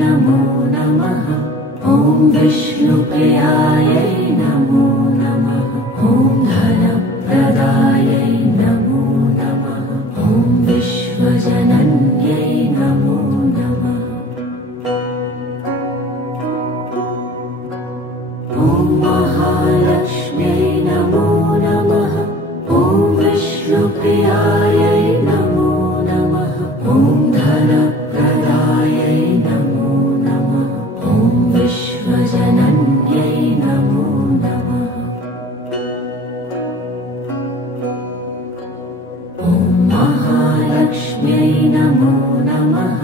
नमो नमः। ॐ विष्णुप्रियायै नमो नमः। ॐ धनप्रदायै नमो नमः। ॐ विश्वजनन्यै नमो नमः। ॐ महालक्ष्म्यै नमो नमः। ॐ विष्णुप्रियायै नमो नमः। ॐ धनप्रदायै नमो नमः। ॐ विश्वजनन्यै नमो नमः। ॐ महालक्ष्म्यै नमो नमः।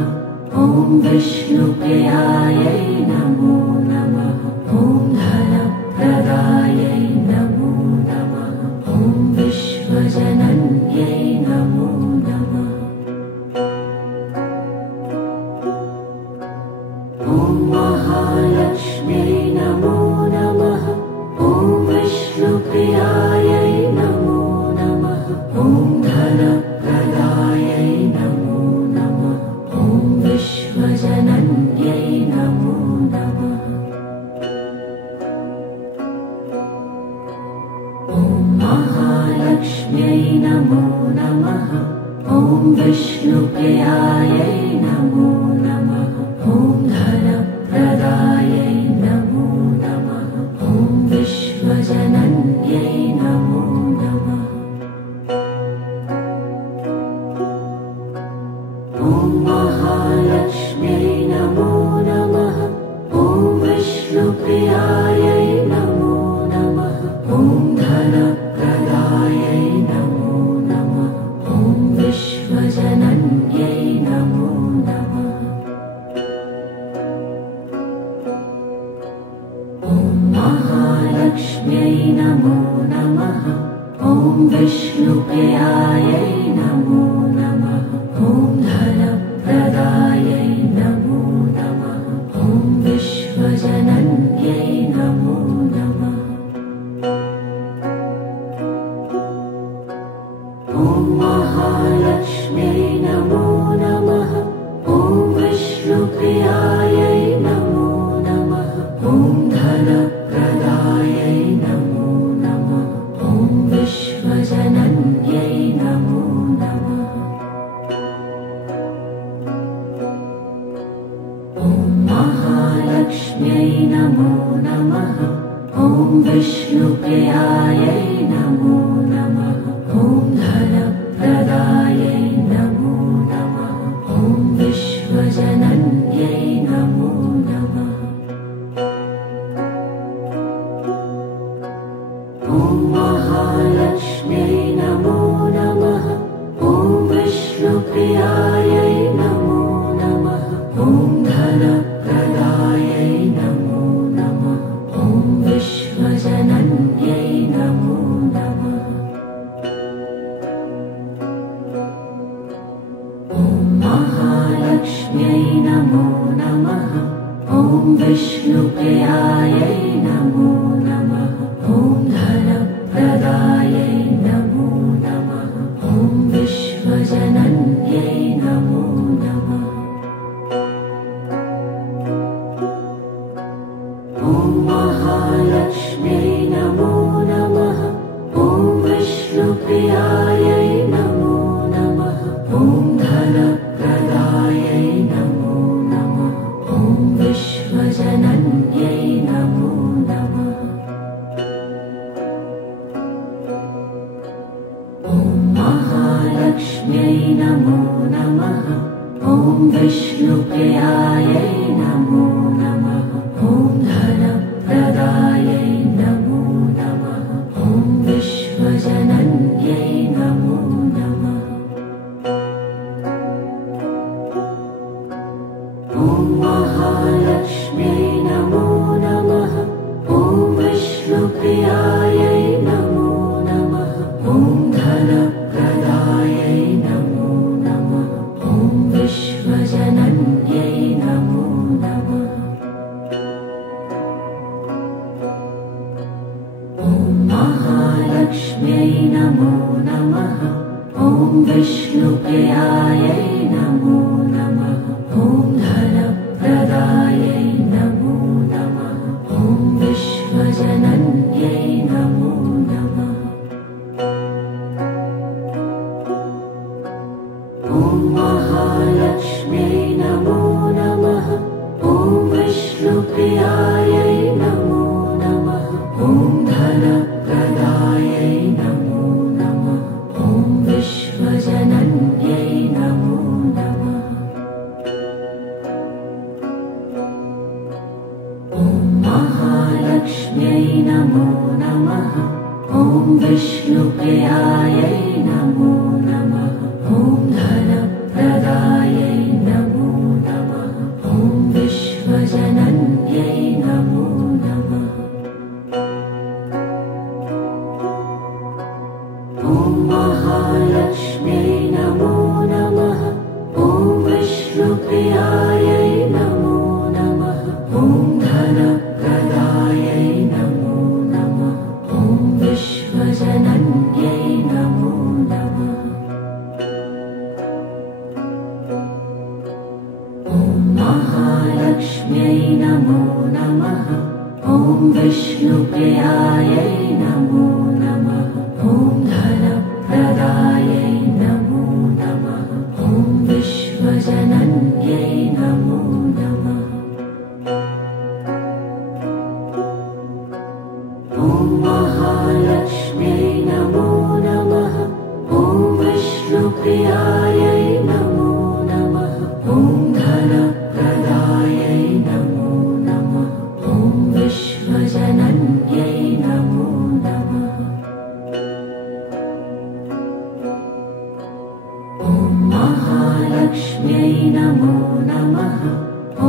ॐ विष्णुप्रियायै नमो नमः। ॐ धनप्रदायै नमो नमः। ॐ विश्वजनन्यै नमो नमः। ॐ महालक्ष्म्यै नमो नमः। ॐ विष्णुप्रियायै नमो नमः। ॐ धनप्रदायै नमो नमः। ॐ विश्वजनन्यै नमो नमः। ॐ महालक्ष्म्यै नमो नमः। ॐ विष्णुप्रियायै नमो नमः। ॐ धनप्रदायै नमो नमः। ॐ विश्वजनन्यै नमो नमः। ॐ महालक्ष्म्यै नमो नमः। ॐ विष्णुप्रियायै नमो नमः। ॐ धनप्रदायै नमो नमः। ॐ विश्वजनन्यै नमो नमः। ॐ महालक्ष्म्यै नमो नमः। ॐ विष्णुप्रियायै नमो नमः। ॐ धनप्रदायै नमो नमः। ॐ विश्वजनन्यै नमो नमः। ॐ महालक्ष्म्यै नमो नमः। ॐ विष्णुप्रियायै नमो नमः। ॐ धनप्रदायै नमो नमः। ॐ विश्वजनन्यै नमो नमः। ॐ महालक्ष्म्यै नमो नमः। ॐ विष्णुप्रियायै नमो नमः। ॐ धनप्रदायै नमो नमः। ॐ विश्वजनन्यै नमो नमः। ॐ महालक्ष्म्यै नमो नमः। ॐ विष्णुप्रियायै नमो नमः। ॐ धनप्रदायै नमो नमः। ॐ विश्वजनन्यै नमो नमः। ॐ महालक्ष्म्यै नमो नमः। ॐ विष्णुप्रियायै नमो नमः। ॐ धनप्रदायै नमो नमः। ॐ विश्वजनन्यै नमो नमः। ॐ महालक्ष्म्यै नमो नमः। ॐ विष्णुप्रियायै नमो नमः। ॐ धनप्रदायै नमो नमः। ॐ विश्वजनन्यै नमो नमः। ॐ महालक्ष्म्यै नमो नमः। ॐ विष्णुप्रियायै नमो नमः। ॐ धनप्रदायै नमो नमः। ॐ विश्वजनन्यै नमो नमः। ॐ महालक्ष्म्यै नमो नमः। ॐ विष्णुप्रियायै नमो नमः। ॐ धनप्रदायै नमो नमः। ॐ विश्वजनन्यै नमो नमः। ॐ महालक्ष्म्यै नमो नमः। ॐ विष्णुप्रियायै नमो नमः। ॐ धनप्रदायै नमो नमः। ॐ विष्णुप्रियायै नमो नमः। ॐ धनप्रदायै नमो नमः। ॐ विश्वजनन्यै नमो नमः। ॐ महालक्ष्म्यै नमो नमः। ॐ विष्णुप्रियायै नमो नमः। ॐ धनप्रदायै नमो नमः। ॐ विश्वजनन्यै नमो नमः। ॐ महालक्ष्म्यै नमो नमः। ॐ विष्णुप्रियायै नमो नमः। ॐ धनप्रदायै नमो नमः। ॐ विश्वजनन्यै नमो नमः। ॐ महालक्ष्म्यै नमो नमः। ॐ विष्णुप्रियायै नमो नमः। ॐ धनप्रदायै नमो नमः। ॐ विश्वजनन्यै नमो नमः। ॐ महालक्ष्म्यै नमो नमः।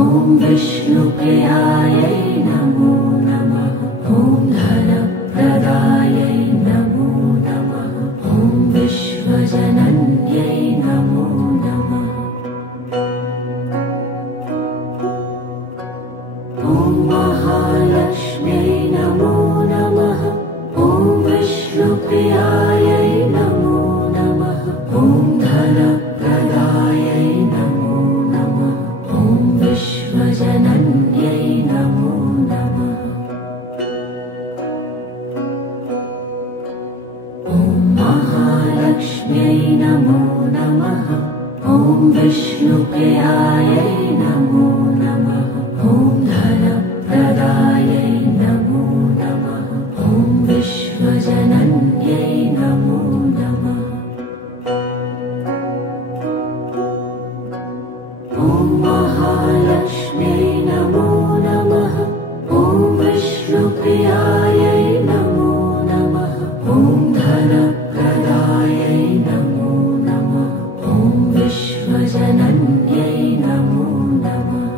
ॐ विष्णुप्रियायै नमो नमः। ॐ धनप्रदायै नमो नमः। ॐ विश्वजनन्यै नमो नमः। ॐ महालक्ष्म्यै नमो नमः। ॐ विष्णुप्रियायै नमो नमः। ॐ धनप्रदायै नमो नमः। ॐ विश्वजनन्यै नमो नमः। ॐ महालक्ष्म्यै नमो नमः। ॐ विष्णुप्रियायै नमो नमः। ॐ धनप्रदायै नमो नमः। ॐ विश्वजनन्यै नमो नमः। ॐ महालक्ष्म्यै नमो नमः। ॐ विष्णुप्रियायै नमो नमः। ॐ धनप्रदायै नमो नमः। ॐ विश्वजनन्यै नमो नमः।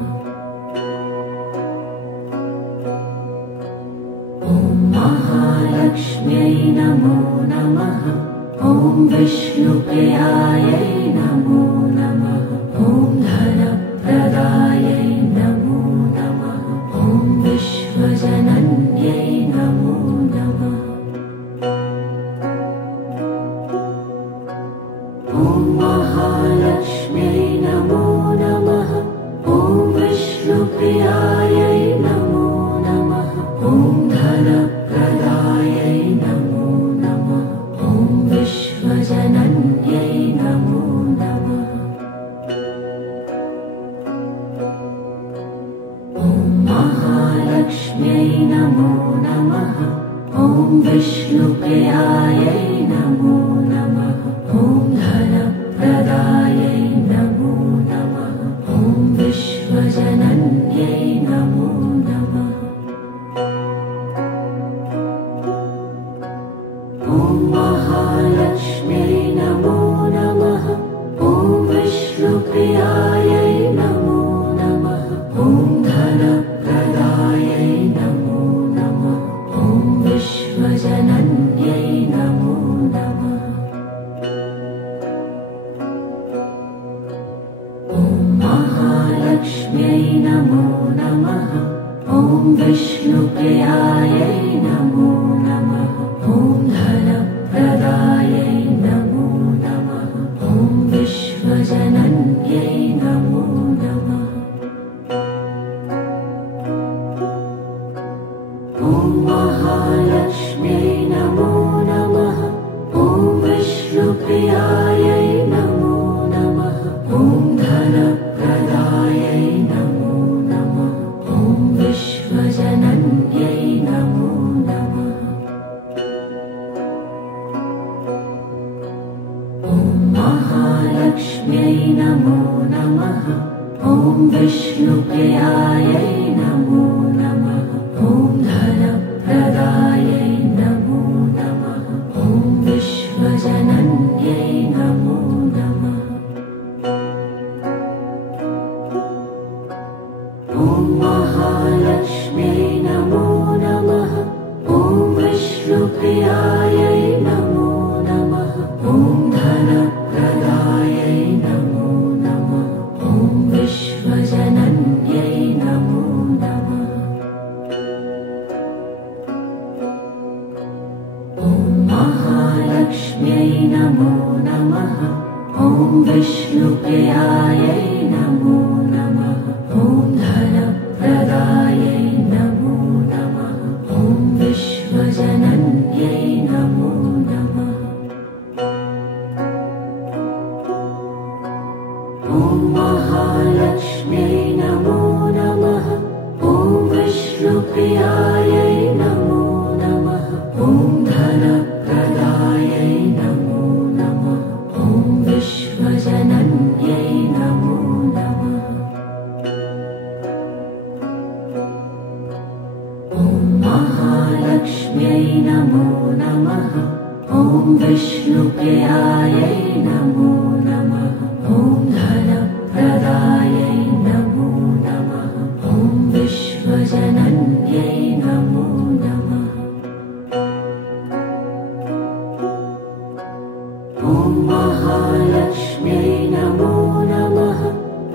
ॐ महालक्ष्म्यै नमो नमः। ॐ विष्णुप्रियायै नमो नमः। ॐ धनप्रदायै नमो नमः। ॐ विश्वजनन्यै नमो नमः। ॐ महालक्ष्म्यै नमो नमः। ॐ विष्णुप्रियायै नमो नमः। ॐ धनप्रदायै नमो नमः। ॐ विश्वजनन्यै नमो नमः। ॐ महालक्ष्म्यै नमो नमः। ॐ विष्णुप्रियायै नमो नमः। ॐ धनप्रदायै नमो नमः। ॐ विश्वजनन्यै नमो नमः। ॐ महालक्ष्म्यै नमो नमः। ॐ विष्णुप्रियायै नमो नमः। ॐ धनप्रदायै नमो नमः। ॐ विश्वजनन्यै नमो नमः। ॐ महालक्ष्म्यै नमो नमः। ॐ विष्णुप्रियायै नमो नमः। ॐ धनप्रदायै नमो नमः। ॐ विश्वजनन्यै नमो नमः। ॐ महालक्ष्म्यै नमो नमः। ॐ विष्णुप्रियायै नमो नमः। ॐ धनप्रदायै नमो नमः। ॐ विश्वजनन्यै नमो नमः। ॐ महालक्ष्म्यै नमो नमः। ॐ विष्णुप्रियायै नमो नमः। ॐ धनप्रदायै विष्णुप्रियायै नमो नमः। ॐ धनप्रदायै नमो नमः। ॐ विश्वजनन्यै नमो नमः। ॐ महालक्ष्म्यै नमो नमः। ॐ विष्णुप्रियायै नमो नमः। ॐ धनप्रदायै नमो नमः। ॐ विश्वजनन्यै नमो नमः। ॐ महालक्ष्म्यै नमो नमः। ॐ विष्णुप्रियायै नमो नमः। ॐ धनप्रदायै नमो नमः। ॐ विश्वजनन्यै नमो नमः। ॐ महालक्ष्म्यै नमो नमः। ॐ विष्णुप्रियायै नमो नमः। ॐ धनप्रदायै नमो नमः। ॐ विश्वजनन्यै नमो नमः। ॐ महालक्ष्म्यै नमो नमः।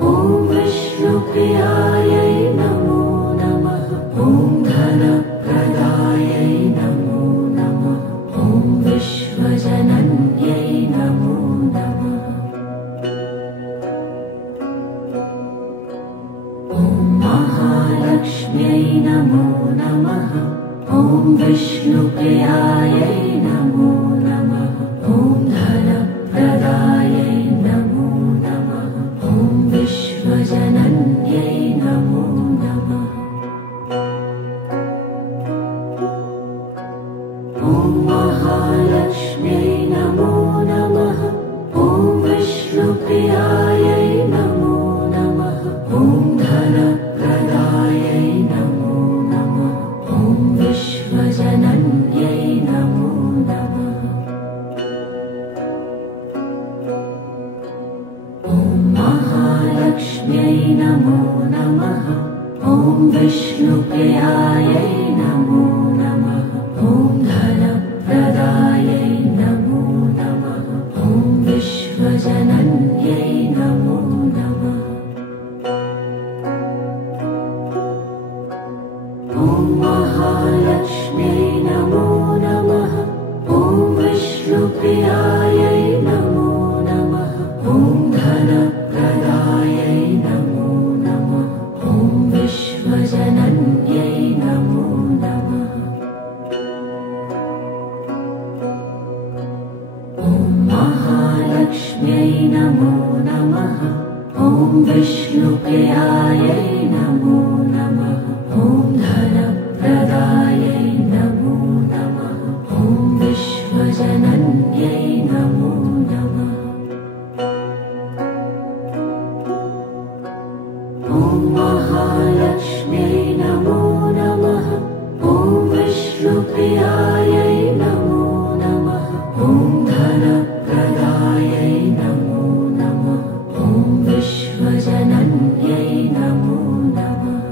ॐ विष्णुप्रियायै नमो नमः। ॐ धनप्रदायै नमो नमः। ॐ विश्वजनन्यै नमो नमः। ॐ महालक्ष्म्यै नमो नमः। ॐ विष्णुप्रियायै नमो नमः। ॐ धनप्रदायै नमो नमः। ॐ विश्वजनन्यै नमो नमः। ॐ महालक्ष्म्यै नमो नमः। ॐ विष्णुप्रियायै नमो नमः। ॐ धनप्रदायै नमो नमः। ॐ विश्वजनन्यै नमो नमः। ॐ महालक्ष्म्यै नमो नमः। ॐ विष्णुप्रियायै नमो नमः। ॐ धनप्रदायै नमो नमः। ॐ विश्वजनन्यै नमो नमः। ॐ महालक्ष्म्यै नमो नमः। ॐ विष्णुप्रियायै नमो नमः। ॐ धनप्रदायै नमो नमः। ॐ विश्वजनन्यै नमो नमः। ॐ महालक्ष्म्यै नमो नमः। ॐ विष्णुप्रियायै नमो नमः। ॐ धनप्रदायै नमो नमः। ॐ विश्वजनन्यै नमो नमः। ॐ महालक्ष्म्यै नमो नमः। ॐ विष्णुप्रियायै नमो नमः। ॐ धनप्रदायै नमो नमः। ॐ विश्वजनन्यै नमो नमः।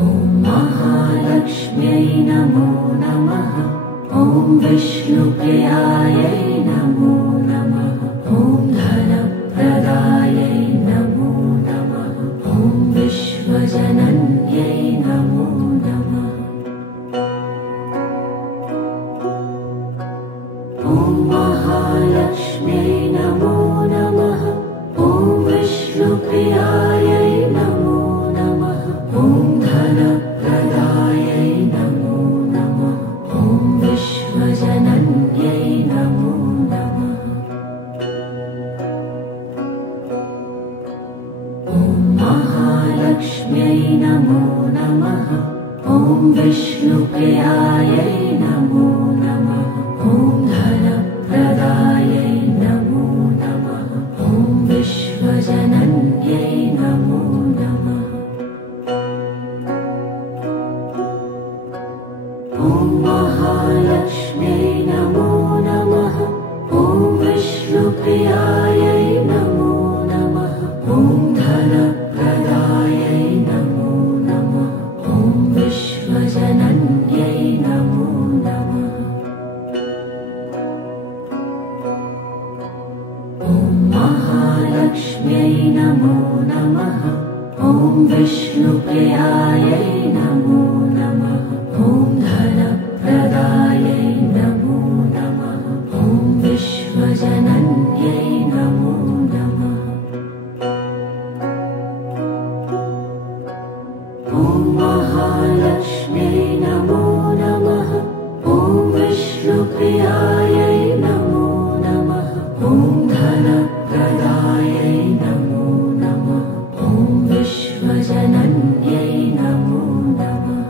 ॐ महालक्ष्म्यै नमो नमः। ॐ विष्णुप्रियायै नमो नमः। ॐ धनप्रदायै नमो नमः। ॐ विश्वजनन्यै नमो नमः। ॐ महालक्ष्म्यै नमो नमः। ॐ विष्णुप्रियायै नमो नमः। ॐ धनप्रदायै नमो नमः। ॐ विश्वजनन्यै नमो नमः। ॐ महालक्ष्म्यै नमो नमः। ॐ विष्णुप्रियायै नमो नमः। ॐ धनप्रदायै नमो नमः। ॐ विश्वजनन्यै नमो नमः। ॐ महालक्ष्म्यै नमो नमः। ॐ विष्णुप्रियायै नमो नमः। ॐ धनप्रदायै नमो नमः। ॐ विष्णुप्रियायै नमो नमः। ॐ धनप्रदायै नमो नमः। ॐ विश्वजनन्यै नमो नमः। ॐ महालक्ष्म्यै नमो नमः। ॐ विष्णुप्रियायै नमो नमः। ॐ धनप्रदायै नमो नमः। ॐ विश्वजनन्यै नमो नमः।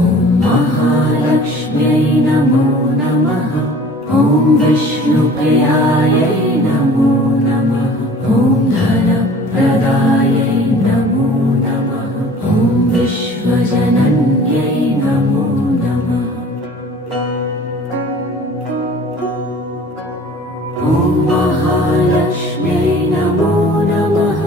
ॐ महालक्ष्म्यै नमो नमः। ॐ विष्णुप्रियायै नमो नमः। ॐ धनप्रदायै नमो नमः। ॐ विश्वजनन्यै नमो नमः। ॐ महालक्ष्म्यै नमो नमः।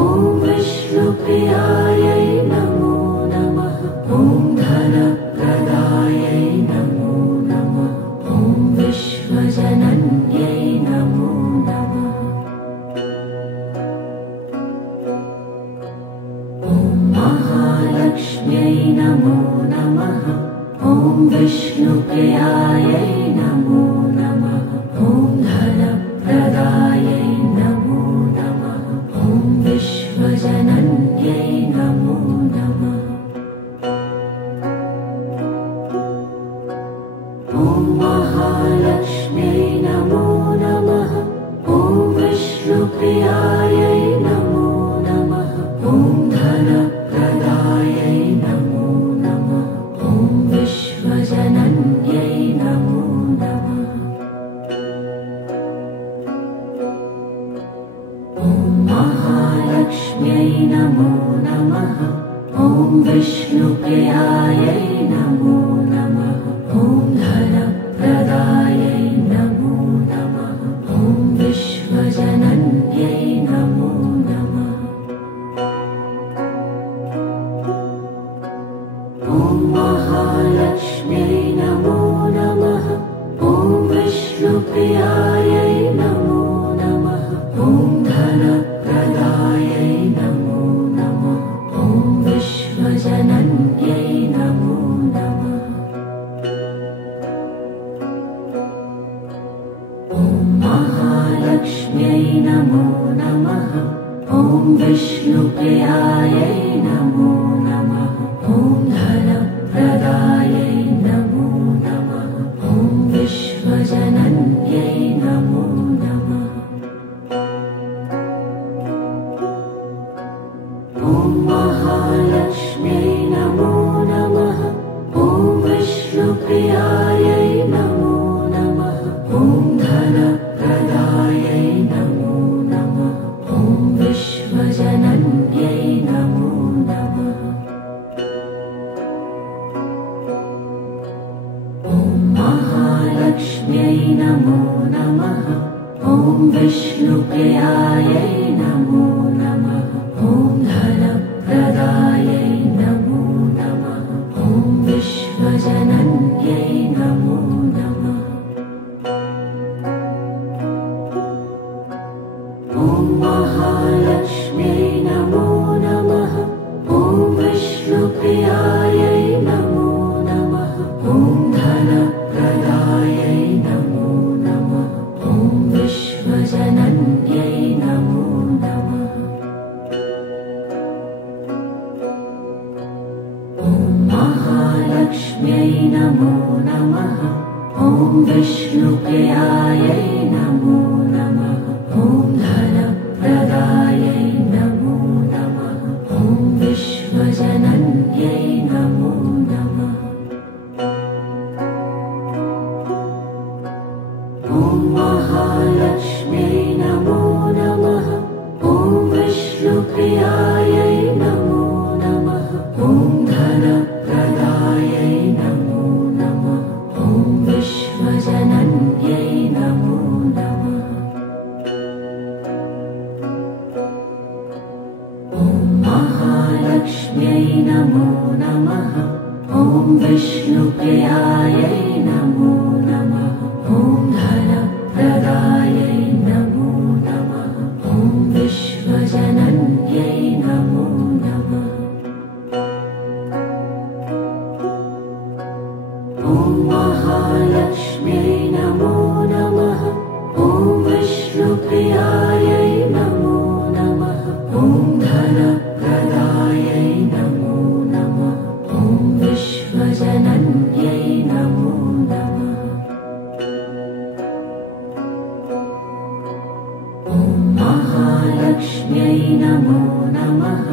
ॐ विष्णुप्रियायै नमो नमः। ॐ धनप्रदायै नमो नमः। ॐ विश्वजनन्यै नमो नमः। ॐ महालक्ष्म्यै नमो नमः। ॐ विष्णुप्रियायै नमो नमः। ॐ धनप्रदायै नमो नमः। ॐ विश्वजनन्यै नमो नमः। ॐ महालक्ष्म्यै नमो नमः। ॐ विष्णुप्रियायै नमो नमः। ॐ धनप्रदायै नमो नमः। ॐ विश्वजनन्यै नमो नमः। ॐ महालक्ष्म्यै नमो नमः। ॐ विष्णुप्रियायै नमो नमः। ॐ धनप्रदायै नमो नमः। ॐ विश्वजनन्यै नमो नमः। ॐ महालक्ष्म्यै नमो नमः। ॐ विष्णुप्रियायै नमो नमः। ॐ धनप्रदायै नमो नमः। ॐ विश्वजनन्यै नमो नमः। ॐ महालक्ष्म्यै नमो नमः। ॐ विष्णुप्रियायै नमो नमः। ॐ धनप्रदायै नमो नमः। ॐ विश्वजनन्यै नमो नमः। ॐ महालक्ष्म्यै नमो नमः। ॐ विष्णुप्रियायै नमो नमः। ॐ धनप्रदायै नमो नमः। ॐ विश्वजनन्यै नमो नमः। ॐ महालक्ष्म्यै नमो नमः। ॐ विष्णुप्रियायै नमो नमः। ॐ धनप्रदायै नमो नमः। ॐ विश्वजनन्यै नमो नमः। ॐ महालक्ष्म्यै नमो नमः। ॐ विष्णुप्रियायै नमो नमः। ॐ धनप्रदायै नमो नमः। ॐ विश्वजनन्यै नमो नमः। ॐ महालक्ष्म्यै नमो नमः। ॐ विष्णुप्रियायै नमो नमः। ॐ धनप्रदायै नमो नमः। ॐ विश्वजनन्यै नमो नमः। ॐ महालक्ष्म्यै नमो नमः। ॐ विष्णुप्रियायै नमो नमः। ॐ धनप्रदायै नमो नमः। ॐ विश्वजनन्यै नमो नमः। ॐ महालक्ष्म्यै नमो नमः। ॐ विष्णुप्रियायै नमो नमः। ॐ धनप्रदायै नमो नमः। नमो नमः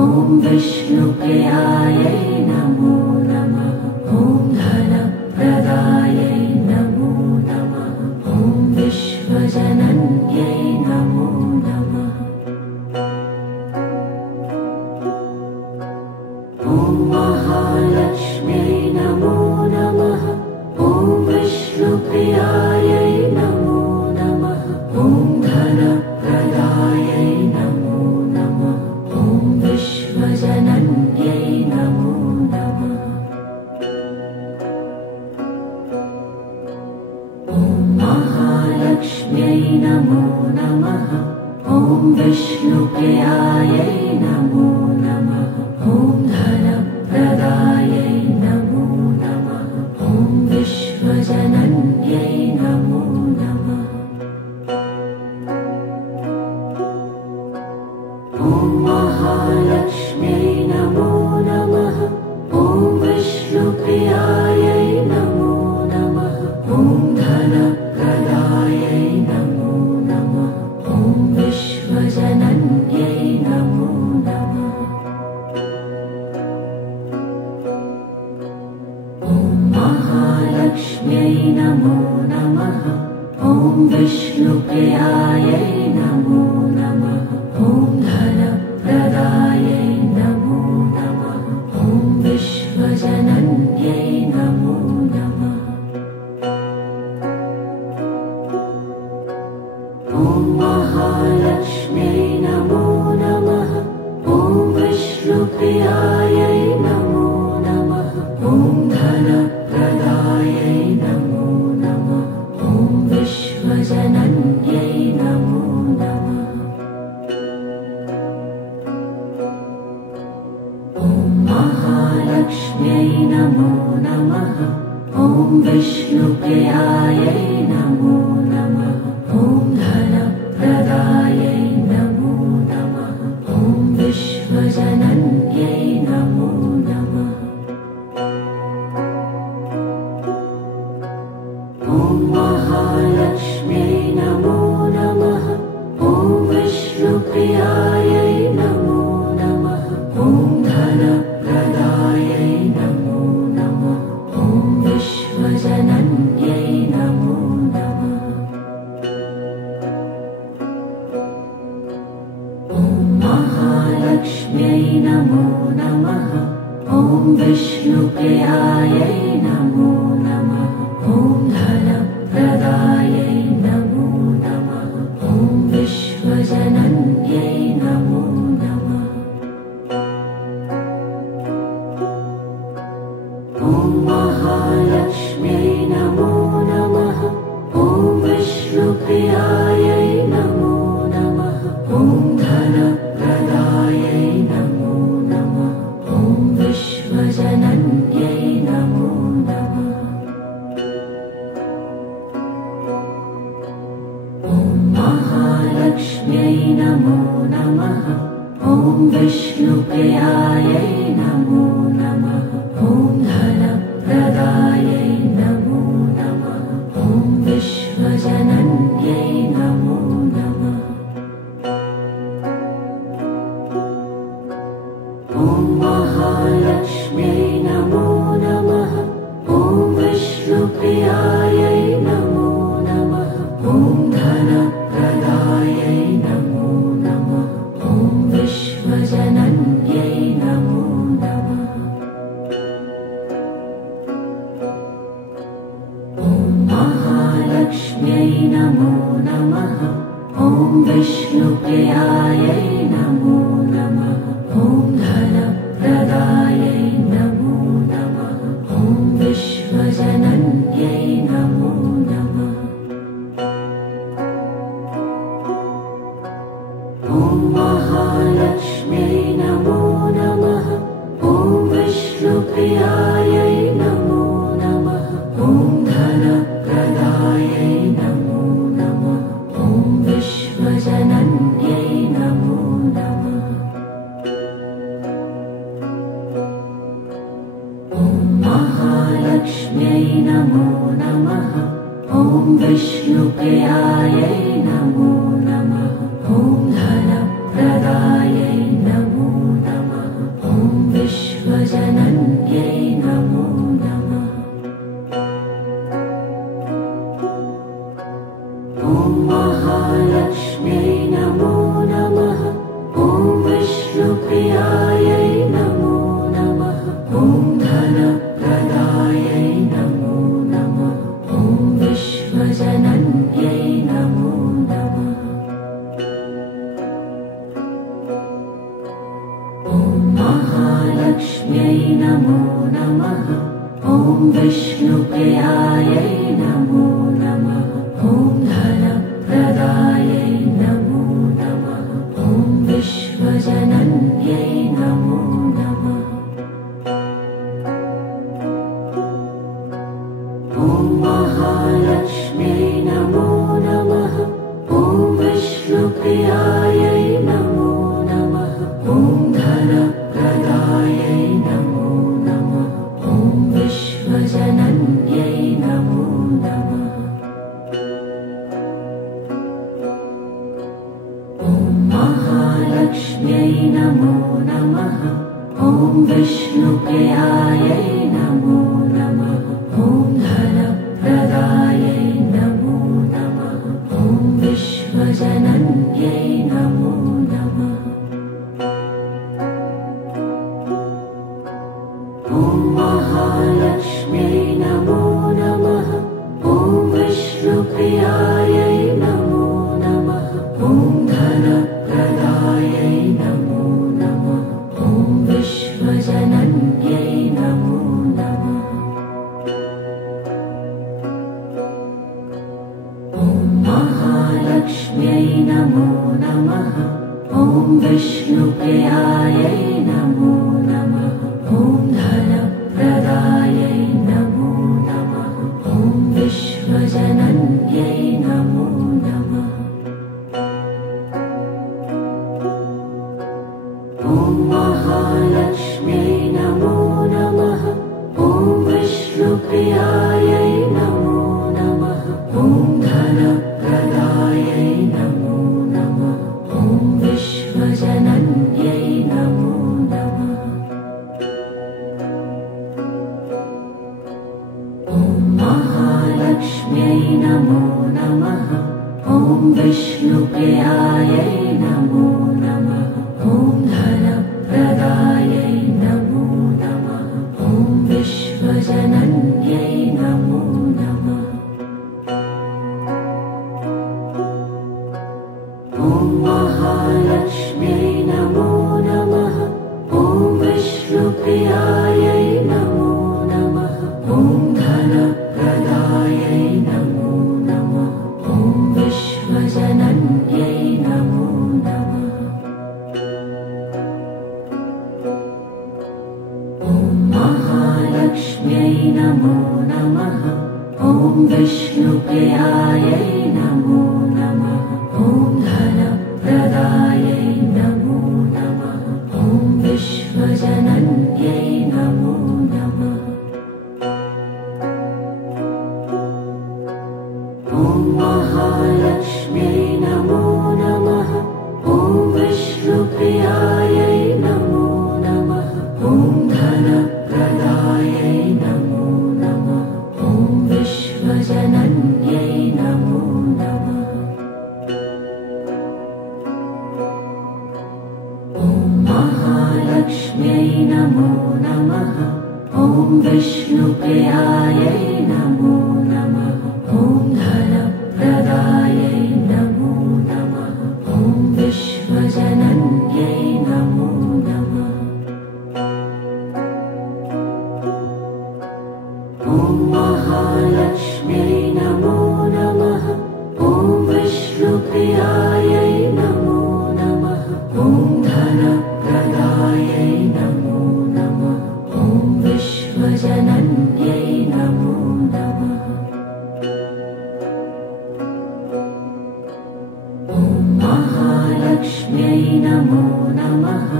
ॐ विष्णुप्रियायै नमो नमः ॐ धनप्रदायै नमो नमः ॐ विश्वजनन्यै नमो नमः ॐ महालक्ष्म्यै नमो नमः ॐ विष्णुप्रियायै नमो नमः ॐ धनप्रदायै नमो नमः ॐ विश्वजनन्यै नमो नमः ॐ महालक्ष्म्यै नमो नमः ॐ विष्णुप्रियायै नमो नमः ॐ धनप्रदायै नमो नमः ॐ विश्वजनन्यै नमो नमः ॐ महालक्ष्म्यै नमो नमः ॐ विष्णुप्रियायै नमो नमः ॐ धनप्रदायै नमो नमः ॐ विश्वजनन्यै नमो नमः ॐ महालक्ष्म्यै नमो नमः ॐ विष्णुप्रियायै नमो नमः ॐ धनप्रदायै नमो नमः ॐ विश्वजनन्यै नमो नमः ॐ महालक्ष्म्यै नमो नमः ॐ विष्णुप्रियायै नमो नमः ॐ धनप्रदायै नमो नमः ॐ विश्वजनन्यै नमो नमः ॐ महालक्ष्म्यै नमो नमः ॐ विष्णुप्रियायै नमो नमः ॐ धनप्रदायै नमो नमः ॐ विश्वजनन्यै नमो नमः ॐ महालक्ष्म्यै नमो नमः ॐ विष्णुप्रियायै नमो नमः ॐ धनप्रदायै नमो नमः ॐ विश्वजनन्यै नमो नमः ॐ महालक्ष्म्यै नमो नमः ॐ विष्णुप्रियायै नमो नमः ॐ धनप्रदायै नमो नमः ॐ विश्वजनन्यै नमो नमः ॐ महालक्ष्म्यै नमो नमः ॐ विष्णुप्रियायै नमो नमः ॐ धनप्रदायै नमो नमः ॐ विश्वजनन्यै नमो नमः ॐ महालक्ष्म्यै नमो नमः ॐ विष्णुप्रियायै नमो नमः ॐ धनप्रदायै नमो नमः ॐ विश्वजनन्यै नमो नमः ॐ महालक्ष्म्यै नमो नमः ॐ विष्णुप्रियायै नमो नमः ॐ धनप्रदायै नमो नमः ॐ विश्वजनन्यै नमो नमः ॐ महालक्ष्म्यै नमो नमः ॐ विष्णुप्रियायै नमो नमः ॐ धनप्रदायै नमो नमः ॐ विश्वजनन्यै नमो नमः ॐ महालक्ष्म्यै नमो नमः ॐ विष्णुप्रियायै नमो नमः ॐ धनप्रदायै नमो नमः ॐ विश्वजनन्यै नमो नमः ॐ महालक्ष्म्यै नमो नमः ॐ विष्णुप्रियायै नमो नमः ॐ धनप्रदायै विष्णुप्रियायै नमो नमः। ॐ धनप्रदायै नमो नमः। ॐ विश्वजनन्यै नमो नमः। ॐ महालक्ष्म्यै नमो नमः। ॐ विष्णुप्रियायै नमो नमः। ॐ धनप्रदायै नमो नमः। ॐ विश्वजनन्यै नमो नमः। ॐ महालक्ष्म्यै नमो नमः। ॐ विष्णुप्रियायै नमो नमः। ॐ धनप्रदायै नमो नमः। ॐ विश्वजनन्यै नमो नमः। ॐ महालक्ष्म्यै नमो नमः। ॐ विष्णुप्रियायै नमो नमः। ॐ धनप्रदायै नमो नमः। ॐ विश्वजनन्यै नमो नमः। ॐ महालक्ष्म्यै नमो नमः। ॐ विष्णुप्रियायै नमो नमः। ॐ धनप्रदायै नमो नमः। ॐ विश्वजनन्यै नमो नमः। ॐ महालक्ष्म्यै नमो नमः। ॐ विष्णुप्रियायै नमो नमः। ॐ धनप्रदायै नमो नमः। ॐ विश्वजनन्यै नमो नमः। ॐ महालक्ष्म्यै नमो नमः। ॐ विष्णुप्रियायै नमो नमः। ॐ धनप्रदायै नमो नमः। ॐ विश्वजनन्यै नमो नमः। ॐ महालक्ष्म्यै नमो नमः। ॐ विष्णुप्रियायै नमो नमः। ॐ धनप्रदायै नमो नमः। ॐ विश्वजनन्यै नमो नमः। ॐ महालक्ष्म्यै नमो नमः। ॐ विष्णुप्रियायै नमो नमः। ॐ धनप्रदायै नमो नमः। ॐ विश्वजनन्यै नमो नमः। ॐ महालक्ष्म्यै नमो नमः। ॐ विष्णुप्रियायै नमो नमः। ॐ धनप्रदायै नमो नमः। ॐ विश्वजनन्यै नमो नमः। ॐ महालक्ष्म्यै नमो नमः। ॐ विष्णुप्रियायै नमो नमः। ॐ धनप्रदायै नमो नमः। ॐ विश्वजनन्यै नमो नमः। ॐ महालक्ष्म्यै नमो नमः। ॐ विष्णुप्रियायै नमो नमः। ॐ धनप्रदायै नमो नमः। ॐ विश्वजनन्यै नमो नमः। ॐ महालक्ष्म्यै नमो नमः। ॐ विष्णुप्रियायै नमो नमः। ॐ धनप्रदायै नमो नमः। ॐ विश्वजनन्यै नमो नमः। ॐ महालक्ष्म्यै नमो नमः।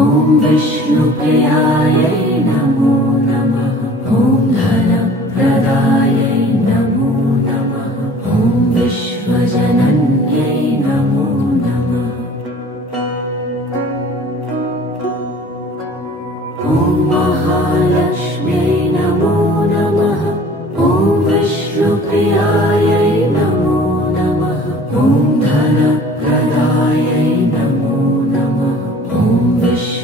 ॐ विष्णुप्रियायै नमो नमः। ॐ धनप्रदायै नमो नमः। ॐ विश्वजनन्यै नमो नमः। ॐ महालक्ष्म्यै नमो नमः। ॐ विष्णुप्रियायै नमो नमः। ॐ धनप्रदायै नमो नमः। ॐ विश्व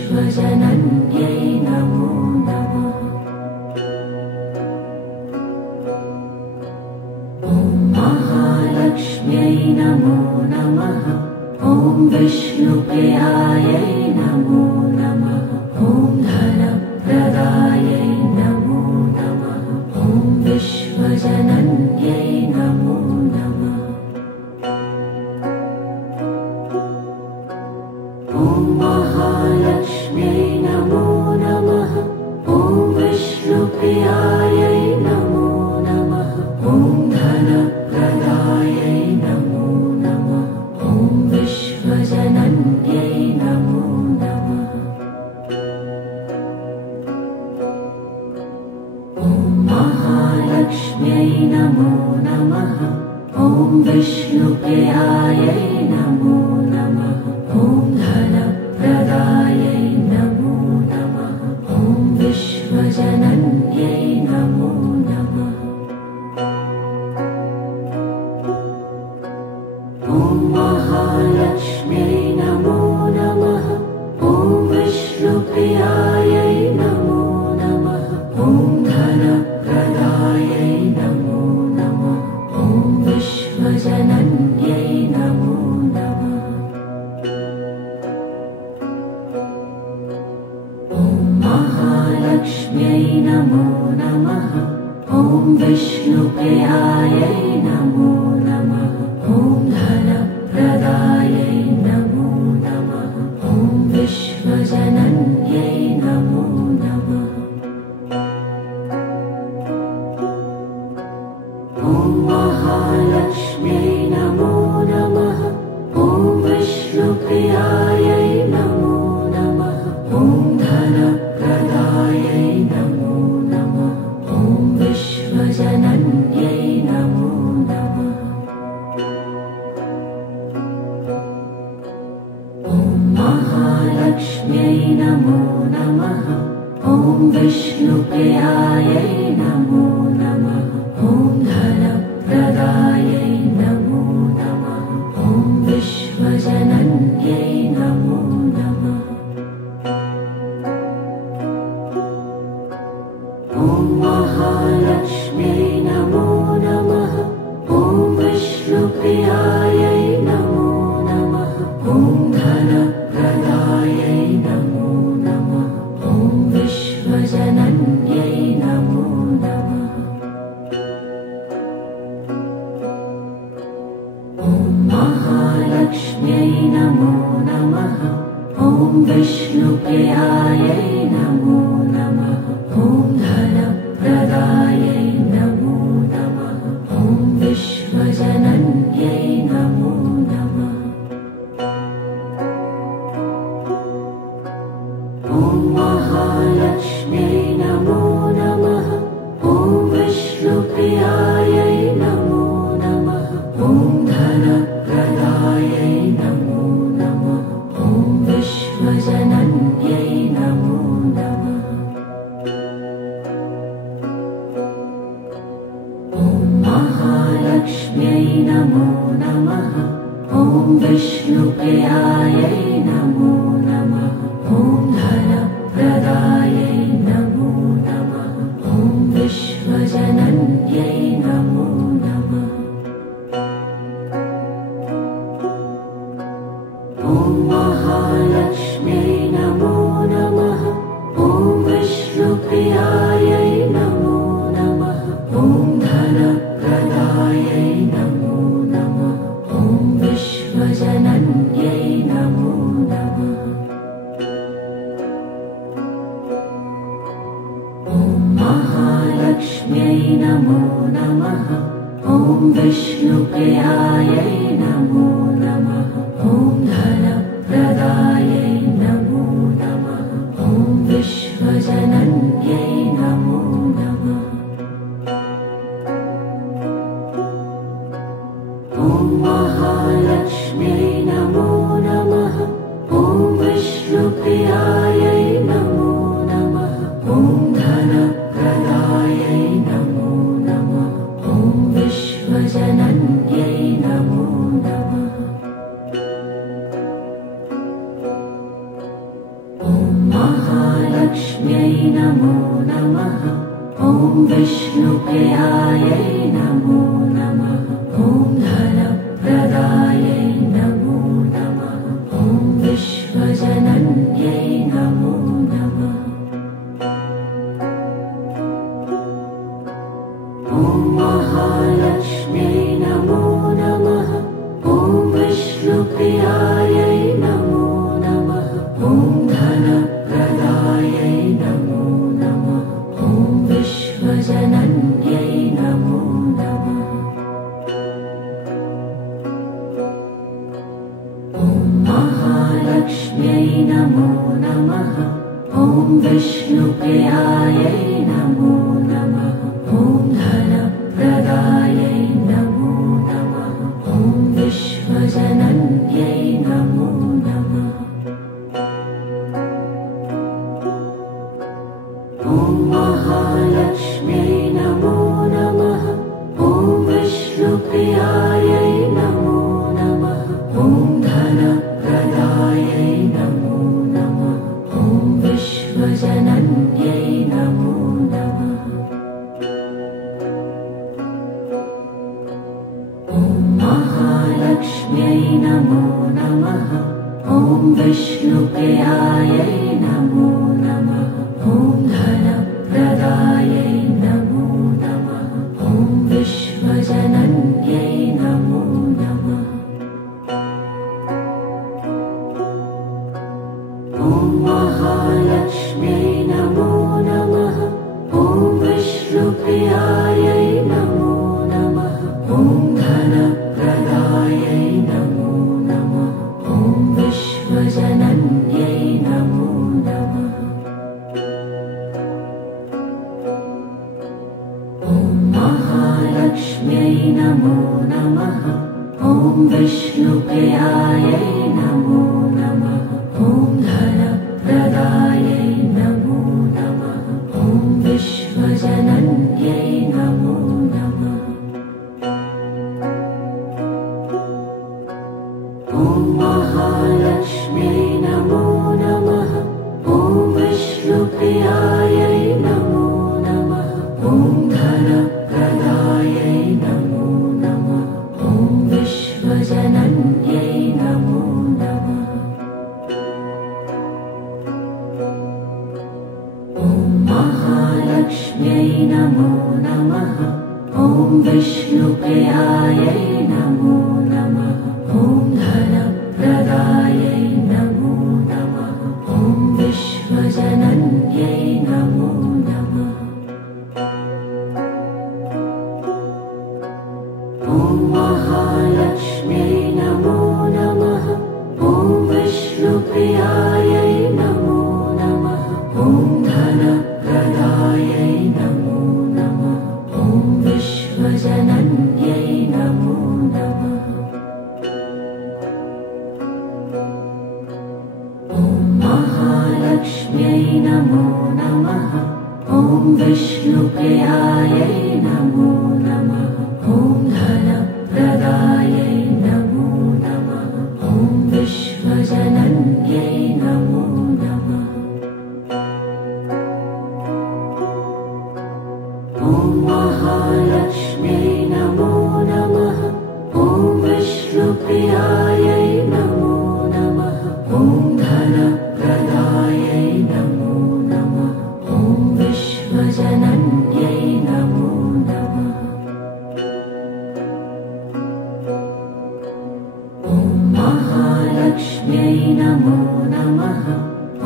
विष्णुप्रियायै नमो नमः। ॐ धनप्रदायै नमो नमः। ॐ विश्वजनन्यै नमो नमः। ॐ महालक्ष्म्यै नमो नमः। ॐ विष्णुप्रियायै नमो नमः। ॐ धनप्रदायै नमो नमः। ॐ विश्वजनन्यै नमो नमः। ॐ महालक्ष्म्यै नमो नमः। ॐ विष्णुप्रियायै नमो नमः। ॐ धनप्रदायै नमो नमः। ॐ विश्वजनन्यै नमो नमः। ॐ महालक्ष्म्यै नमो नमः। ॐ विष्णुप्रियायै नमो नमः। ॐ धनप्रदायै नमो नमः। ॐ विश्वजनन्यै नमो नमः। ॐ महालक्ष्म्यै नमो नमः। ॐ विष्णुप्रियायै नमो नमः। ॐ धनप्रदायै नमो नमः। ॐ विश्वजनन्यै नमो नमः। ॐ महालक्ष्म्यै नमो नमः। ॐ विष्णुप्रियायै नमो नमः। ॐ धनप्रदायै नमो नमः। ॐ विश्वजनन्यै नमो नमः। ॐ महालक्ष्म्यै नमो नमः। ॐ विष्णुप्रियायै नमो नमः। ॐ धनप्रदायै नमो नमः। ॐ विश्वजनन्यै नमो नमः। ॐ महालक्ष्म्यै नमो नमः। ॐ विष्णुप्रियायै नमो नमः। ॐ धनप्रदायै नमो नमः। ॐ विश्वजनन्यै नमो नमः। ॐ महालक्ष्म्यै नमो नमः। ॐ विष्णुप्रियायै नमो नमः। ॐ धनप्रदायै नमो नमः। ॐ विश्वजनन्यै नमो नमः। ॐ महालक्ष्म्यै नमो नमः। ॐ विष्णुप्रियायै नमो नमः। ॐ धनप्रदायै नमो नमः। ॐ विश्वजनन्यै नमो नमः। ॐ महालक्ष्म्यै नमो नमः। ॐ विष्णुप्रियायै नमो नमः। ॐ धनप्रदायै नमो नमः। ॐ विश्वजनन्यै नमो नमः। ॐ महालक्ष्म्यै नमो नमः। ॐ विष्णुप्रियायै नमो नमः। ॐ धनप्रदायै नमो नमः। ॐ विश्वजनन्यै नमो नमः। ॐ महालक्ष्म्यै नमो नमः। ॐ विष्णुप्रियायै नमो नमः। ॐ धनप्रदायै नमो नमः। ॐ विश्वजनन्यै नमो नमः। ॐ महालक्ष्म्यै नमो नमः। ॐ विष्णुप्रियायै नमो नमः। ॐ धनप्रदायै नमो नमः। ॐ विश्वजनन्यै नमो नमः। ॐ महालक्ष्म्यै नमो नमः। ॐ विष्णुप्रियायै नमो नमः। ॐ धनप्रदायै नमो नमः। महालक्ष्म्यै नमो नमः। ॐ विष्णुप्रियायै नमो नमः। ॐ धनप्रदायै नमो नमः। ॐ विश्वजनन्यै नमो नमः। ॐ महालक्ष्म्यै नमो नमः। ॐ विष्णुप्रियायै नमो नमः। ॐ धनप्रदायै नमो नमः। ॐ विश्वजनन्यै नमो नमः। ॐ महालक्ष्म्यै नमो नमः। ॐ विष्णुप्रियायै नमो नमः। ॐ धनप्रदायै नमो नमः। ॐ विश्वजनन्यै नमो नमः। ॐ महालक्ष्म्यै नमो नमः। ॐ विष्णुप्रियायै नमो नमः। ॐ धनप्रदायै नमो नमः। ॐ विश्वजनन्यै नमो नमः। ॐ महालक्ष्म्यै नमो नमः। ॐ विष्णुप्रियायै नमो नमः। ॐ धनप्रदायै नमो नमः। ॐ विश्वजनन्यै नमो नमः। ॐ महालक्ष्म्यै नमो नमः। ॐ विष्णुप्रियायै नमो नमः। ॐ धनप्रदायै नमो नमः। ॐ विश्वजनन्यै नमो नमः। ॐ महालक्ष्म्यै नमो नमः। ॐ विष्णुप्रियायै नमो नमः। ॐ धनप्रदायै नमो नमः। ॐ विश्वजनन्यै नमो नमः। ॐ महालक्ष्म्यै नमो नमः। ॐ विष्णुप्रियायै नमो नमः। ॐ धनप्रदायै नमो नमः। ॐ विश्वजनन्यै नमो नमः। ॐ महालक्ष्म्यै नमो नमः। ॐ विष्णुप्रियायै नमो नमः। ॐ धनप्रदायै नमो नमः। ॐ विश्वजनन्यै नमो नमः। ॐ महालक्ष्म्यै नमो नमः। ॐ विष्णुप्रियायै नमो नमः। ॐ धनप्रदायै नमो नमः। ॐ विश्वजनन्यै नमो नमः। ॐ महालक्ष्म्यै नमो नमः।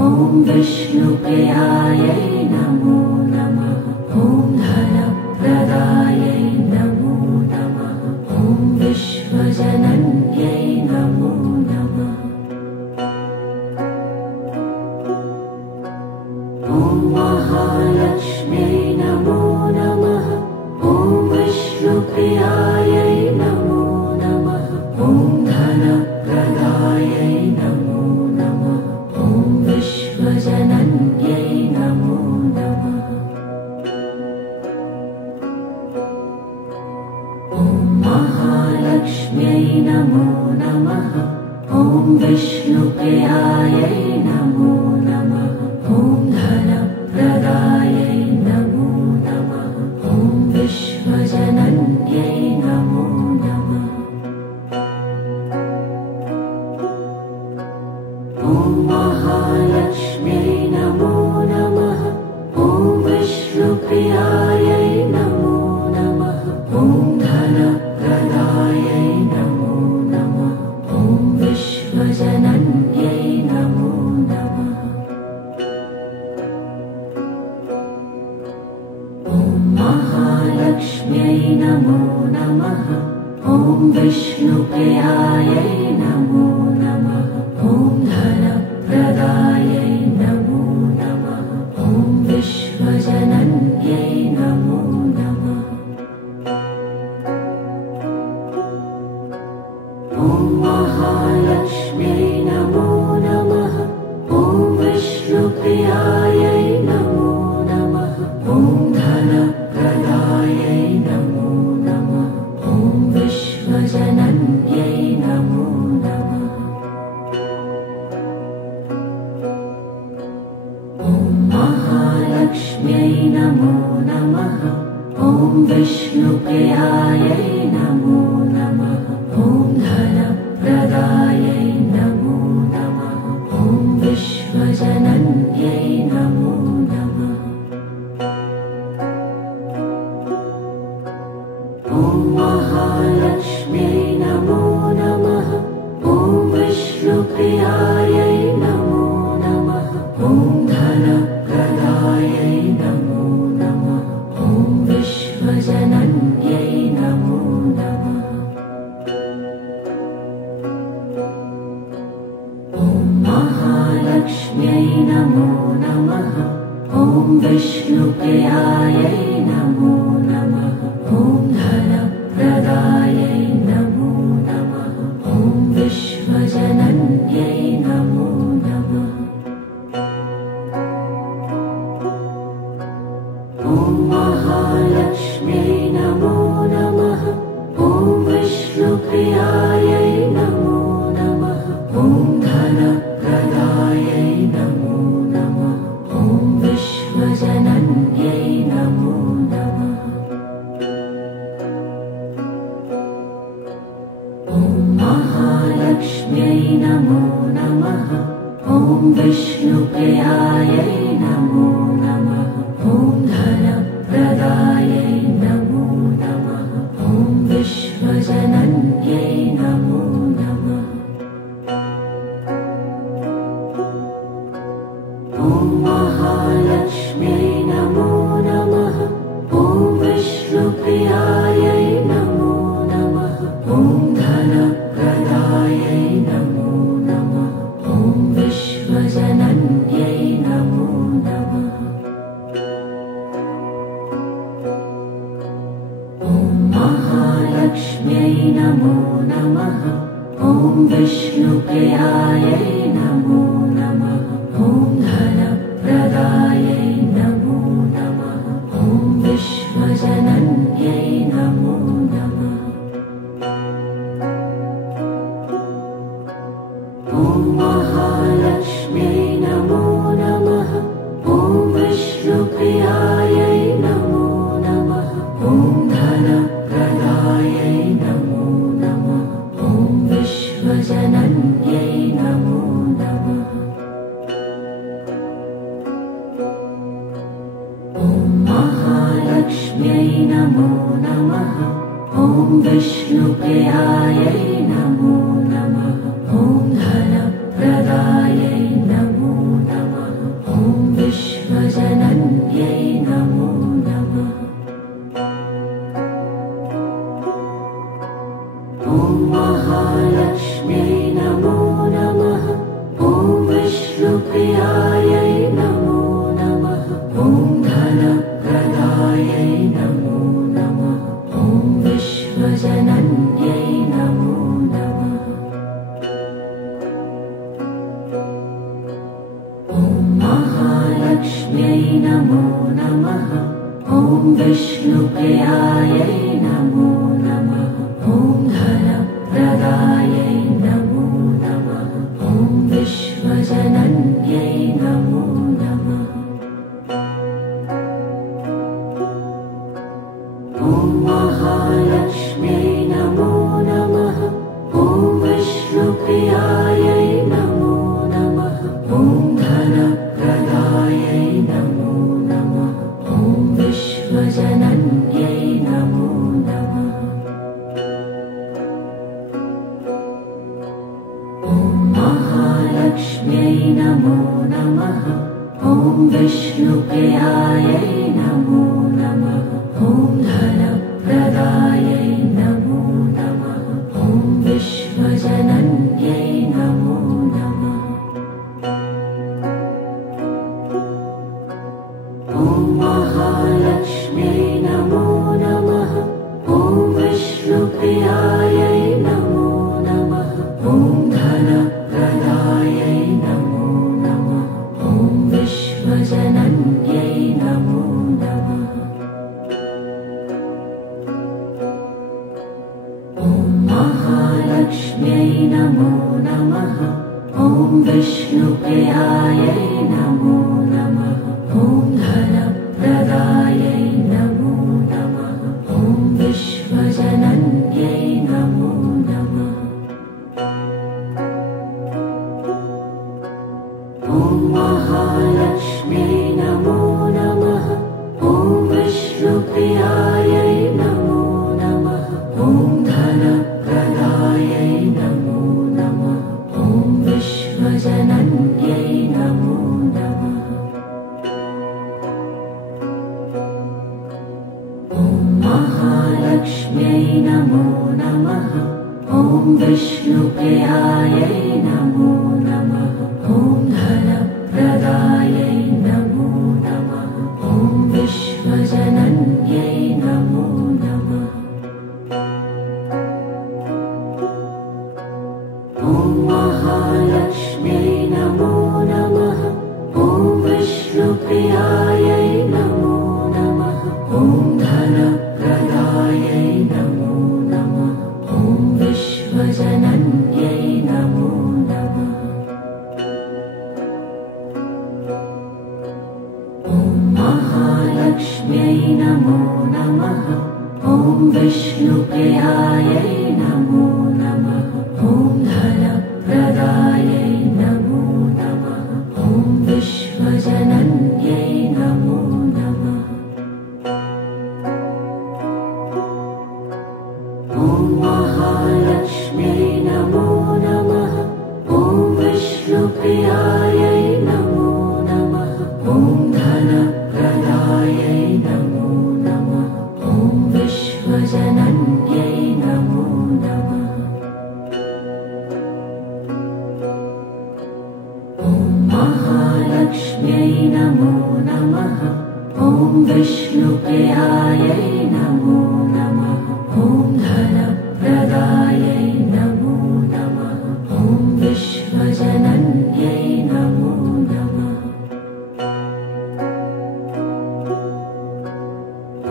ॐ विष्णुप्रियायै नमो नमः। ॐ धनप्रदायै नमो नमः। ॐ विश्वजनन्यै नमो नमः। ॐ महालक्ष्म्यै नमो नमः। ॐ विष्णुप्रियायै नमो नमः। ॐ धनप्रदायै नमो नमः। ॐ विश्वजनन्यै नमो नमः। ॐ महालक्ष्म्यै नमो नमः। ॐ विष्णुप्रियायै नमो नमः। ॐ धनप्रदायै नमो नमः। ॐ विश्वजनन्यै नमो नमः। ॐ महालक्ष्म्यै नमो नमः। ॐ विष्णुप्रियायै नमो नमः। ॐ धनप्रदायै नमो नमः। ॐ विश्वजनन्यै नमो नमः। ॐ महालक्ष्म्यै नमो नमः। ॐ विष्णुप्रियायै नमो नमः। ॐ धनप्रदायै विष्णुप्रियायै नमो नमः। ॐ धनप्रदायै नमो नमः। ॐ विश्वजनन्यै नमो नमः। ॐ महालक्ष्म्यै नमो नमः। ॐ विष्णुप्रियायै नमो नमः। ॐ धनप्रदायै नमो नमः। ॐ विश्वजनन्यै नमो नमः। ॐ महालक्ष्म्यै नमो नमः। ॐ विष्णुप्रियायै नमो नमः। ॐ धनप्रदायै नमो नमः। ॐ विश्वजनन्यै नमो नमः। ॐ महालक्ष्म्यै नमो नमः। ॐ विष्णुप्रियायै नमो नमः। ॐ धनप्रदायै नमो नमः। ॐ विश्वजनन्यै नमो नमः। ॐ महालक्ष्म्यै नमो नमः। ॐ विष्णुप्रियायै नमो नमः। ॐ धनप्रदायै नमो नमः। ॐ विश्वजनन्यै नमो नमः। ॐ महालक्ष्म्यै नमो नमः। ॐ विष्णुप्रियायै नमो नमः। ॐ धनप्रदायै नमो नमः। ॐ विश्वजनन्यै नमो नमः। ॐ महालक्ष्म्यै नमो नमः। ॐ विष्णुप्रियायै नमो नमः। ॐ धनप्रदायै नमो नमः। ॐ विश्वजनन्यै नमो नमः। ॐ महालक्ष्म्यै नमो नमः। ॐ विष्णुप्रियायै नमो नमः। ॐ धनप्रदायै नमो नमः। ॐ विश्वजनन्यै नमो नमः। ॐ महालक्ष्म्यै नमो नमः। ॐ विष्णुप्रियायै नमो नमः। ॐ धनप्रदायै नमो नमः। ॐ विश्वजनन्यै नमो नमः। ॐ महालक्ष्म्यै नमो नमः। ॐ विष्णुप्रियायै नमो नमः। ॐ धनप्रदायै नमो नमः। ॐ विश्वजनन्यै नमो नमः। ॐ महालक्ष्म्यै नमो नमः। ॐ विष्णुप्रियायै नमो नमः। ॐ धनप्रदायै नमो नमः। ॐ विश्वजनन्यै नमो नमः। ॐ महालक्ष्म्यै नमो नमः। ॐ विष्णुप्रियायै नमो नमः। ॐ धनप्रदायै नमो नमः। ॐ विश्वजनन्यै नमो नमः। ॐ महालक्ष्म्यै नमो नमः। ॐ विष्णुप्रियायै नमो नमः। ॐ धनप्रदायै नमो नमः। ॐ विश्वजनन्यै नमो नमः। ॐ महालक्ष्म्यै नमो नमः। ॐ विष्णुप्रियायै नमो नमः। ॐ धनप्रदायै नमो नमः। ॐ विश्वजनन्यै नमो नमः। ॐ महालक्ष्म्यै नमो नमः। ॐ विष्णुप्रियायै नमो नमः। ॐ धनप्रदायै नमो नमः। ॐ विश्व विष्णुप्रियायै नमो नमः। ॐ धनप्रदायै नमो नमः। ॐ विश्वजनन्यै नमो नमः। ॐ महालक्ष्म्यै नमो नमः। ॐ विष्णुप्रियायै नमो नमः। ॐ धनप्रदायै नमो नमः। ॐ विश्वजनन्यै नमो नमः। ॐ महालक्ष्म्यै नमो नमः। ॐ विष्णुप्रियायै नमो नमः। ॐ धनप्रदायै नमो नमः। ॐ विश्वजनन्यै नमो नमः।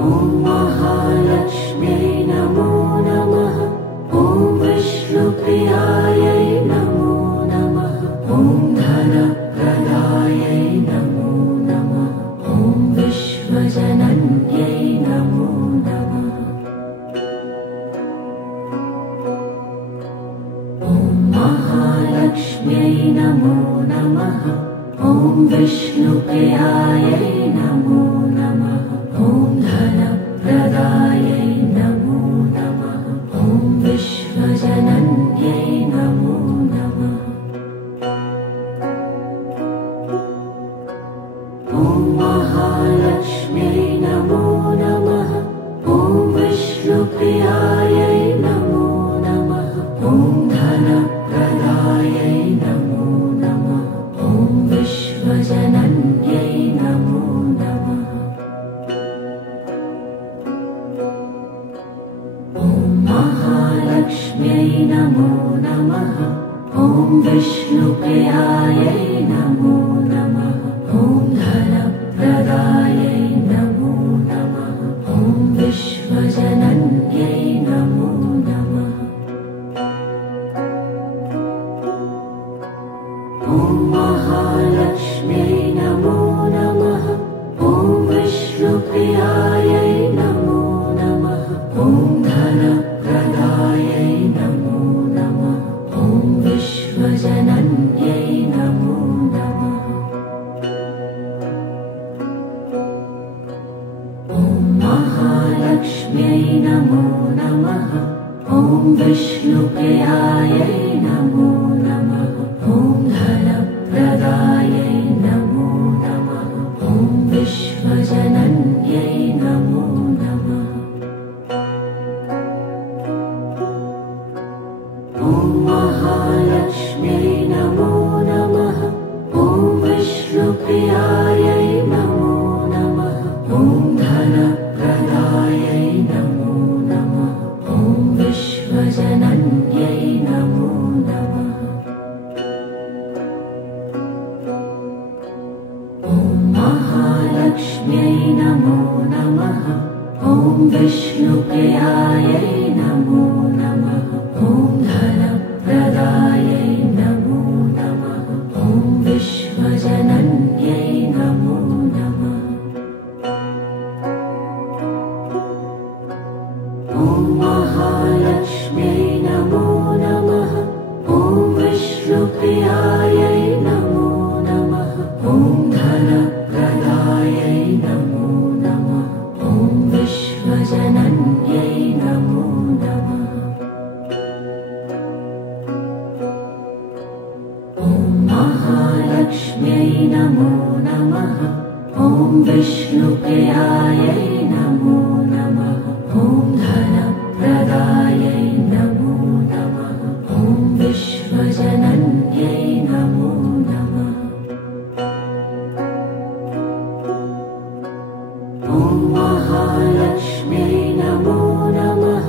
ॐ महालक्ष्म्यै नमो नमः। ॐ विष्णुप्रियायै नमो नमः। ॐ धनप्रदायै नमो नमः। ॐ विश्वजनन्यै नमो नमः। ॐ महालक्ष्म्यै नमो नमः। ॐ विष्णुप्रियायै नमो नमः। ॐ धनप्रदायै नमो नमः। ॐ विश्वजनन्यै नमो नमः। ॐ महालक्ष्म्यै नमो नमः। ॐ विष्णुप्रियायै नमो नमः। ॐ धनप्रदायै नमो नमः। ॐ विश्वजनन्यै नमो नमः। ॐ महालक्ष्म्यै नमो नमः। ॐ विष्णुप्रियायै नमो नमः। ॐ धनप्रदायै नमो नमः। ॐ विश्वजनन्यै नमो नमः। ॐ महालक्ष्म्यै नमो नमः। ॐ विष्णुप्रियायै नमो नमः। ॐ धनप्रदायै नमो नमः। ॐ विश्वजनन्यै नमो नमः। ॐ महालक्ष्म्यै नमो नमः। ॐ विष्णुप्रियायै नमो नमः। ॐ धनप्रदायै नमो नमः। ॐ विश्वजनन्यै नमो नमः। ॐ महालक्ष्म्यै नमो नमः। ॐ विष्णुप्रियायै नमो नमः। ॐ धनप्रदायै नमो नमः। ॐ विश्वजनन्यै नमो नमः। ॐ महालक्ष्म्यै नमो नमः। ॐ विष्णुप्रियायै नमो नमः। ॐ धनप्रदायै नमो नमः। ॐ विश्वजनन्यै नमो नमः। ॐ महालक्ष्म्यै नमो नमः। ॐ विष्णुप्रियायै नमो नमः। ॐ धनप्रदायै नमो नमः। ॐ विश्वजनन्यै नमो नमः। ॐ महालक्ष्म्यै नमो नमः। ॐ विष्णुप्रियायै नमो नमः। ॐ धनप्रदायै नमो नमः। ॐ विश्वजनन्यै नमो नमः। ॐ महालक्ष्म्यै नमो नमः।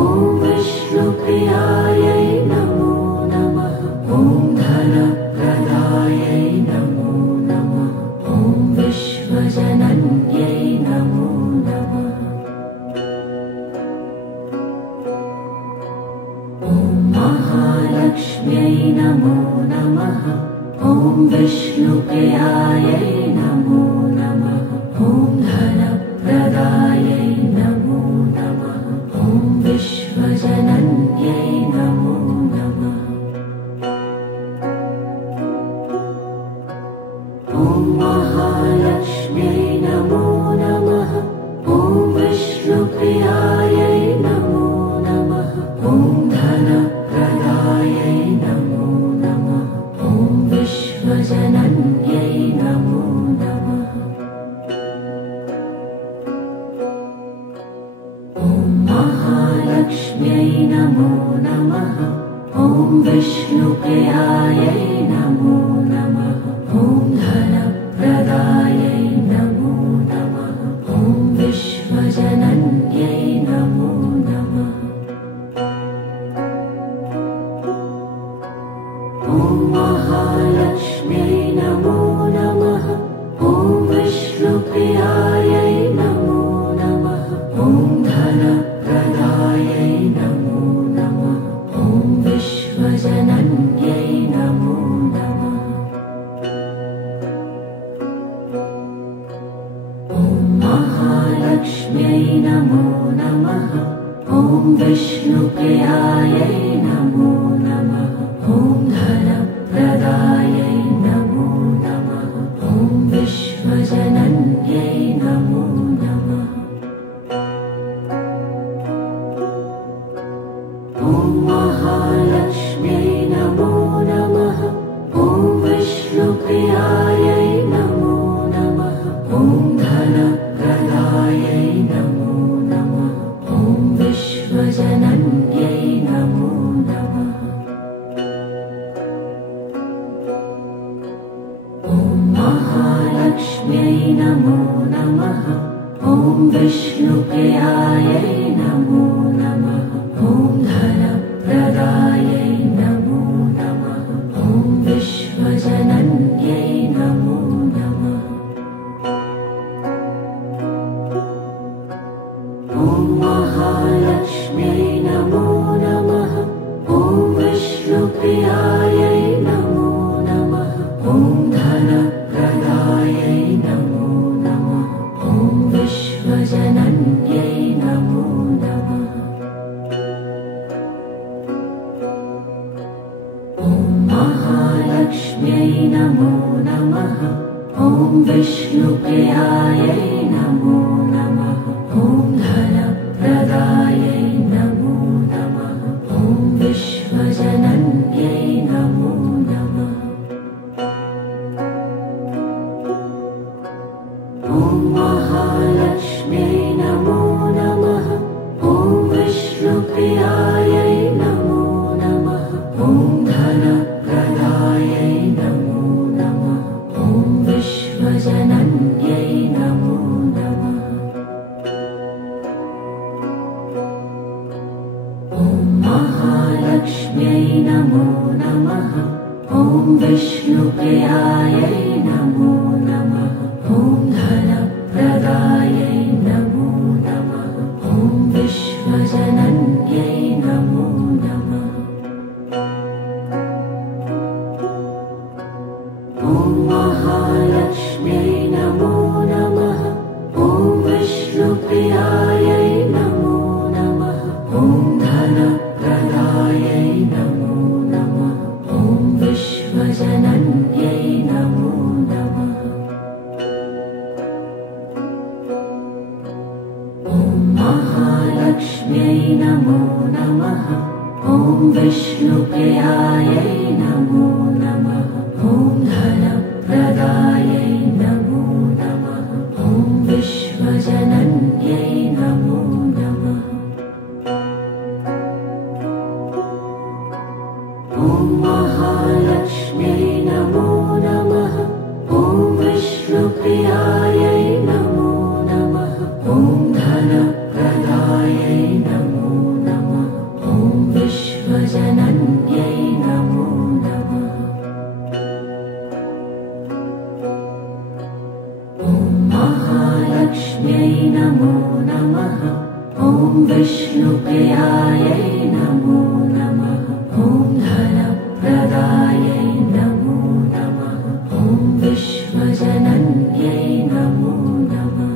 ॐ विष्णुप्रियायै नमो नमः। ॐ धनप्रदायै नमो नमः। ॐ विश्वजनन्यै नमो नमः। ॐ महालक्ष्म्यै नमो नमः। ॐ विष्णुप्रियायै नमो नमः। ॐ धनप्रदायै नमो नमः। ॐ विष्णु महालक्ष्म्यै नमो नमः। ॐ विष्णुप्रियायै नमो नमः। ॐ धनप्रदायै नमो नमः। ॐ विश्वजनन्यै नमो नमः। ॐ महालक्ष्म्यै नमो नमः। ॐ विष्णुप्रियायै नमो नमः। ॐ धनप्रदायै नमो नमः। ॐ विश्वजनन्यै नमो नमः। ॐ महालक्ष्म्यै नमो नमः। ॐ विष्णुप्रियायै नमो नमः। ॐ धनप्रदायै नमो नमः। ॐ विश्वजनन्यै नमो नमः। ॐ महालक्ष्म्यै नमो नमः। ॐ विष्णुप्रियायै नमो नमः। ॐ धनप्रदायै नमो नमः। ॐ विश्वजनन्यै नमो नमः। ॐ महालक्ष्म्यै नमो नमः। ॐ विष्णुप्रियायै नमो नमः। ॐ धनप्रदायै नमो नमः। ॐ विश्वजनन्यै नमो नमः। ॐ महालक्ष्म्यै नमो नमः। ॐ विष्णुप्रियायै नमो नमः। ॐ धनप्रदायै नमो नमः। ॐ विश्वजनन्यै नमो नमः। ॐ महालक्ष्म्यै नमो नमः। ॐ विष्णुप्रियायै नमो नमः। ॐ धनप्रदायै नमो नमः। ॐ विश्वजनन्यै नमो नमः। ॐ महालक्ष्म्यै नमो नमः। ॐ विष्णुप्रियायै नमो नमः। ॐ धनप्रदायै नमो नमः। ॐ विश्वजनन्यै नमो नमः। ॐ महालक्ष्म्यै नमो नमः। ॐ विष्णुप्रियायै नमो नमः। ॐ धनप्रदायै नमो नमः। ॐ विश्वजनन्यै नमो नमः। ॐ महालक्ष्म्यै नमो नमः। ॐ विष्णुप्रियायै नमो नमः। ॐ धनप्रदायै नमो नमः। ॐ विश्वजनन्यै नमो नमः। ॐ महालक्ष्म्यै नमो नमः। ॐ विष्णुप्रियायै नमो नमः। ॐ धनप्रदायै नमो नमः। ॐ विश्वजनन्यै नमो नमः। ॐ महालक्ष्म्यै नमो नमः। ॐ विष्णुप्रियायै नमो नमः। ॐ धनप्रदायै नमो नमः। ॐ विश्वजनन्यै नमो नमः। ॐ महालक्ष्म्यै नमो नमः। ॐ विष्णुप्रियायै नमो नमः। ॐ धनप्रदायै नमो नमः। ॐ विश्वजनन्यै नमो नमः। ॐ महालक्ष्म्यै नमो नमः। ॐ विष्णुप्रियायै नमो नमः। ॐ धनप्रदायै नमो नमः। ॐ विश्वजनन्यै नमो नमः।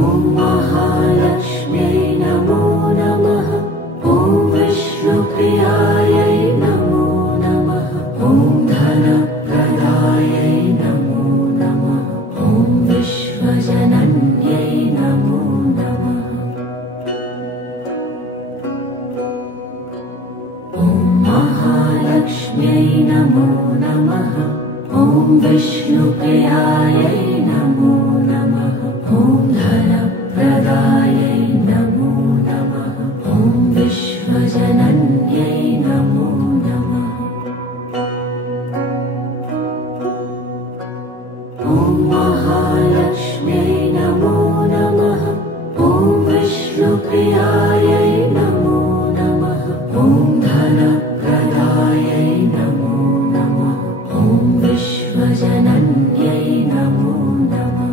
ॐ महालक्ष्म्यै नमो नमः। ॐ विष्णुप्रियायै नमो नमः। महालक्ष्म्यै नमो नमः। ॐ विष्णुप्रियायै नमो नमः। ॐ धनप्रदायै नमो नमः। ॐ विश्वजनन्यै नमो नमः। ॐ महालक्ष्म्यै नमो नमः। ॐ विष्णुप्रियायै नमो नमः। ॐ धनप्रदायै नमो नमः। ॐ विश्वजनन्यै नमो नमः।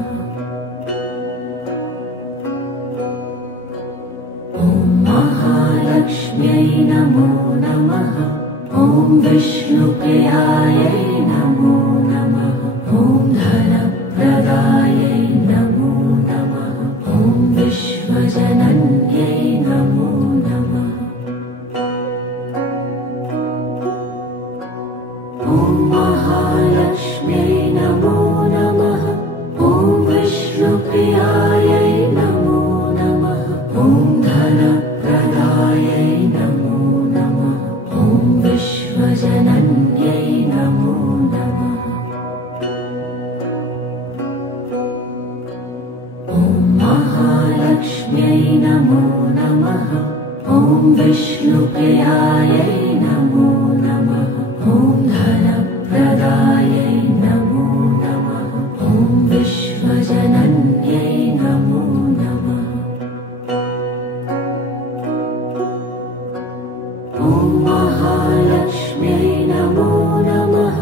ॐ महालक्ष्म्यै नमो नमः। ॐ विष्णुप्रियायै नमो नमः। ॐ धनप्रदायै नमो नमः। ॐ विश्वजनन्यै नमो नमः। ॐ महालक्ष्म्यै नमो नमः। ॐ विष्णुप्रियायै नमो नमः। ॐ धनप्रदायै नमो नमः। ॐ विश्वजनन्यै नमो नमः। ॐ महालक्ष्म्यै नमो नमः। ॐ विष्णुप्रियायै नमो नमः। ॐ धनप्रदायै नमो नमः। ॐ विश्वजनन्यै नमो नमः। ॐ महालक्ष्म्यै नमो नमः।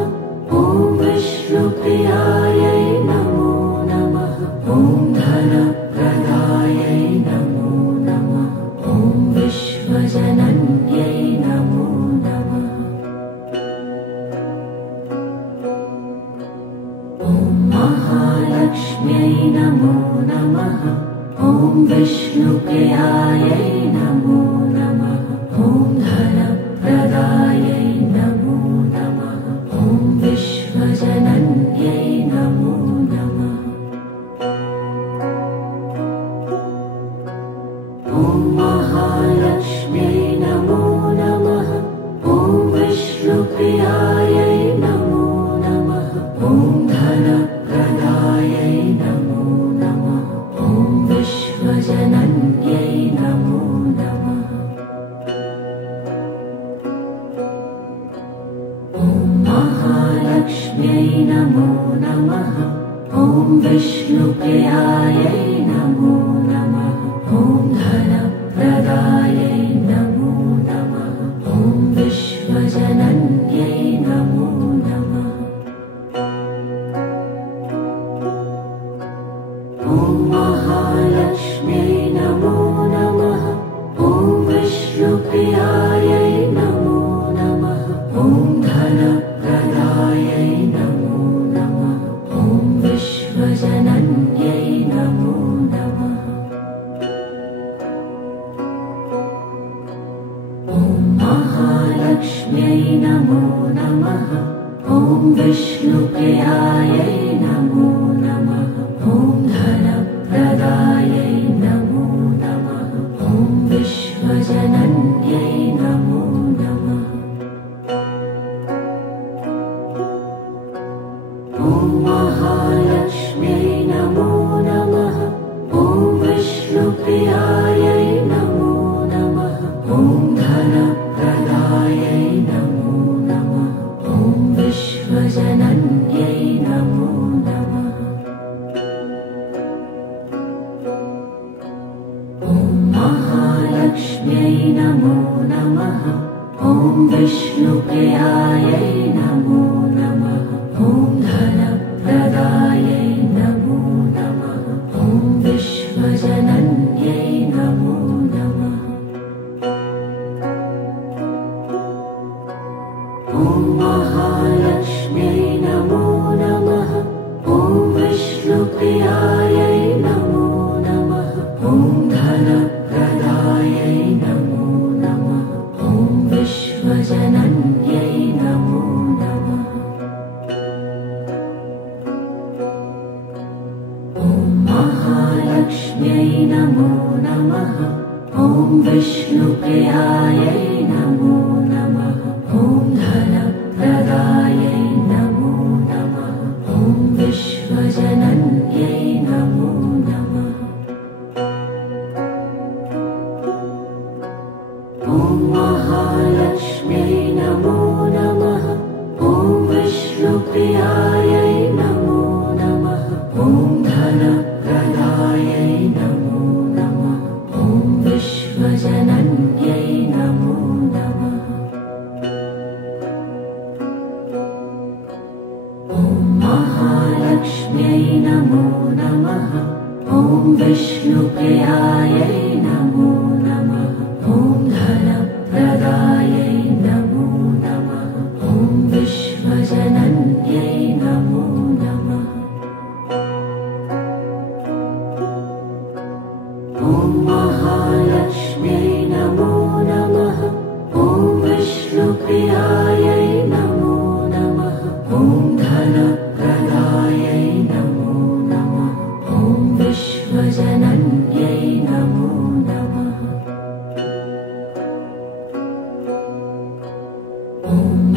ॐ विष्णुप्रियायै नमो नमः। ॐ धनप्रदायै नमो नमः। ॐ विश्वजनन्यै नमो नमः। ॐ महालक्ष्म्यै नमो नमः। ॐ विष्णुप्रियायै नमो नमः। ॐ धनप्रदायै नमो नमः। ॐ विश्वजनन्यै नमो नमः। ॐ महालक्ष्म्यै नमो नमः। ॐ विष्णुप्रियायै नमो नमः। ॐ धनप्रदायै नमो नमः। ॐ विश्वजनन्यै नमो नमः। ॐ महालक्ष्म्यै नमो नमः। ॐ विष्णुप्रियायै नमो नमः। ॐ धनप्रदायै नमो नमः। ॐ विश्वजनन्यै नमो नमः। ॐ महालक्ष्म्यै नमो नमः। ॐ विष्णुप्रियायै नमो नमः। ॐ धनप्रदायै नमो नमः। ॐ विश्वजनन्यै नमो नमः। ॐ महालक्ष्म्यै नमो नमः। ॐ विष्णुप्रियायै नमो नमः। ॐ धनप्रदायै नमो नमः। ॐ विश्वजनन्यै नमो नमः। ॐ महालक्ष्म्यै नमो नमः। ॐ विष्णुप्रियायै नमो नमः। ॐ धनप्रदायै नमो नमः। ॐ विश्वजनन्यै नमो नमः। ॐ महालक्ष्म्यै नमो नमः। ॐ विष्णुप्रियायै नमो नमः। ॐ धनप्रदायै नमो नमः। ॐ विश्वजनन्यै नमो नमः। ॐ महालक्ष्म्यै नमो नमः। ॐ विष्णुप्रियायै नमो नमः। ॐ धनप्रदायै नमो नमः। ॐ विश्वजनन्यै नमो नमः। ॐ महालक्ष्म्यै नमो नमः। ॐ विष्णुप्रियायै नमो नमः।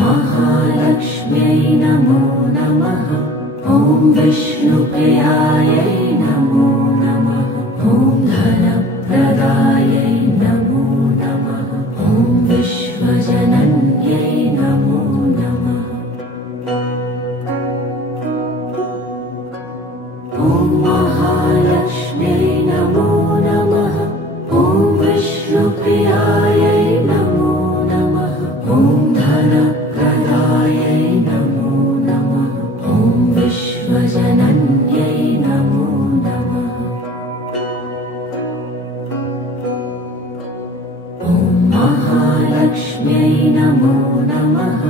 महालक्ष्म्यै नमो नमः। ॐ विष्णुप्रियायै नमो नमः। ॐ धनप्रदायै नमो नमः। ॐ विश्वजनन्यै नमो नमः। ॐ महालक्ष्म्यै नमो नमः। ॐ विष्णुप्रियायै नमो नमः। ॐ धनप्रदायै नमो नमः। ॐ विश्वजनन्यै नमो नमः। ॐ महालक्ष्म्यै नमो नमः।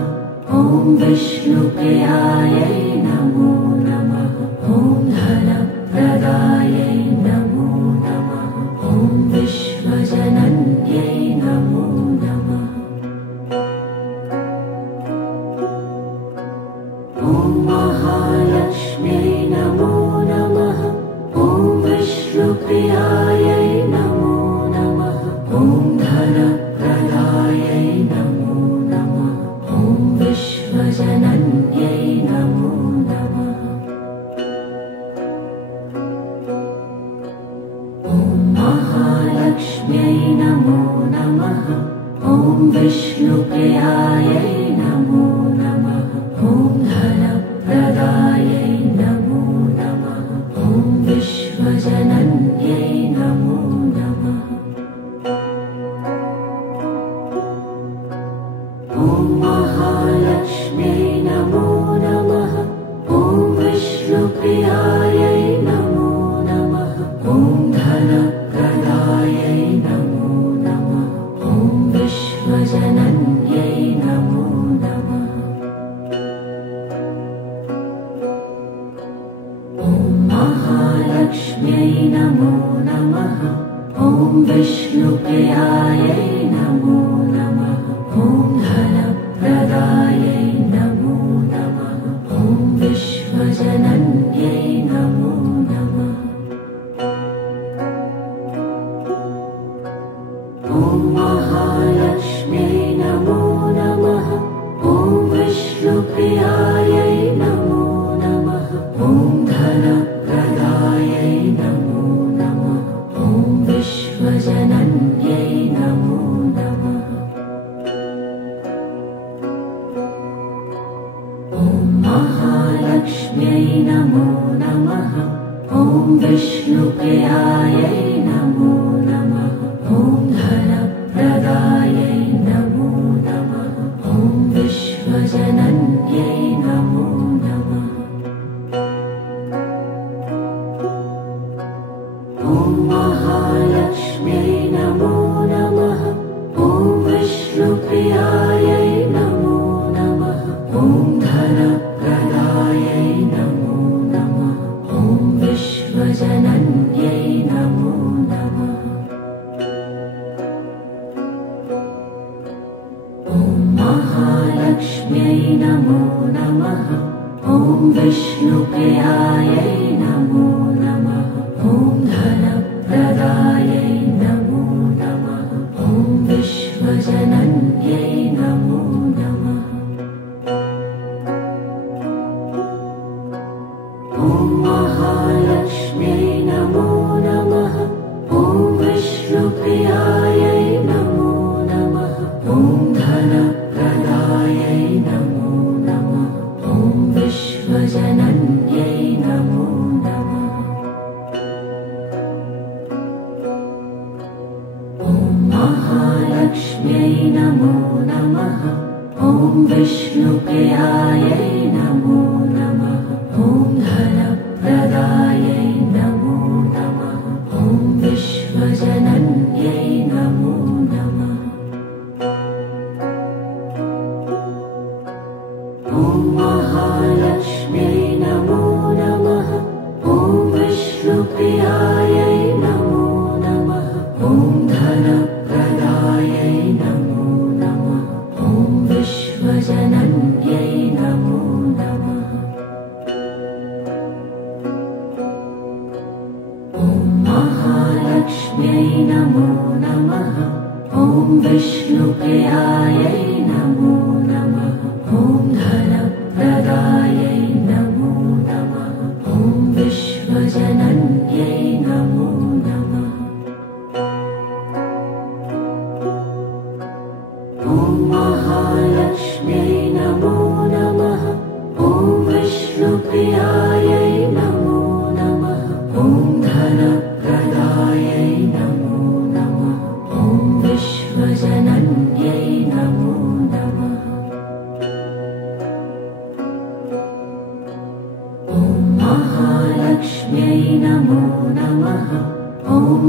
ॐ विष्णुप्रियायै नमो नमः। ॐ धनप्रदायै नमो नमः। ॐ विश्वजनन्यै नमो नमः। ॐ महालक्ष्म्यै नमो नमः। ॐ विष्णुप्रियायै नमो नमः। ॐ धनप्रदायै नमो नमः। ॐ विश्वजनन्यै नमो नमः। ॐ महालक्ष्म्यै नमो नमः। ॐ विष्णुप्रियायै नमो नमः। ॐ धनप्रदायै नमो नमः। ॐ विश्वजनन्यै नमो नमः। ॐ महालक्ष्म्यै नमो नमः। ॐ विष्णुप्रियायै नमो नमः। ॐ धनप्रदायै नमो नमः। ॐ विश्वजनन्यै नमो नमः। ॐ महालक्ष्म्यै नमो नमः। ॐ विष्णुप्रियायै नमो नमः। ॐ धनप्रदायै नमो नमः। ॐ विश्वजनन्यै नमो नमः। ॐ महालक्ष्म्यै नमो नमः। ॐ विष्णुप्रियायै नमो नमः। ॐ धनप्रदायै नमो नमः। ॐ विश्वजनन्यै नमो नमः। ॐ महालक्ष्म्यै नमो नमः। ॐ विष्णुप्रियायै नमो नमः। ॐ धनप्रदायै नमो नमः। ॐ विश्वजनन्यै नमो नमः। ॐ महालक्ष्म्यै नमो नमः। ॐ विष्णुप्रियायै नमो नमः। ॐ धनप्रदायै नमो नमः। ॐ विश्वजनन्यै नमो नमः। ॐ महालक्ष्म्यै नमो नमः। ॐ विष्णुप्रियायै नमो नमः। ॐ धनप्रदायै नमो नमः। ॐ विश्वजनन्यै नमो नमः। ॐ महालक्ष्म्यै नमो नमः। ॐ विष्णुप्रियायै नमो नमः। ॐ धनप्रदायै नमो नमः। ॐ विश्वजनन्यै नमो नमः। ॐ महालक्ष्म्यै नमो नमः। ॐ विष्णुप्रियायै नमो नमः। ॐ धनप्रदायै नमो नमः। ॐ विश्वजनन्यै नमो नमः। ॐ महालक्ष्म्यै नमो नमः। ॐ विष्णुप्रियायै नमो नमः। ॐ धनप्रदायै नमो नमः। ॐ विश्वजनन्यै नमो नमः। ॐ महालक्ष्म्यै नमो नमः। ॐ विष्णुप्रियायै नमो नमः।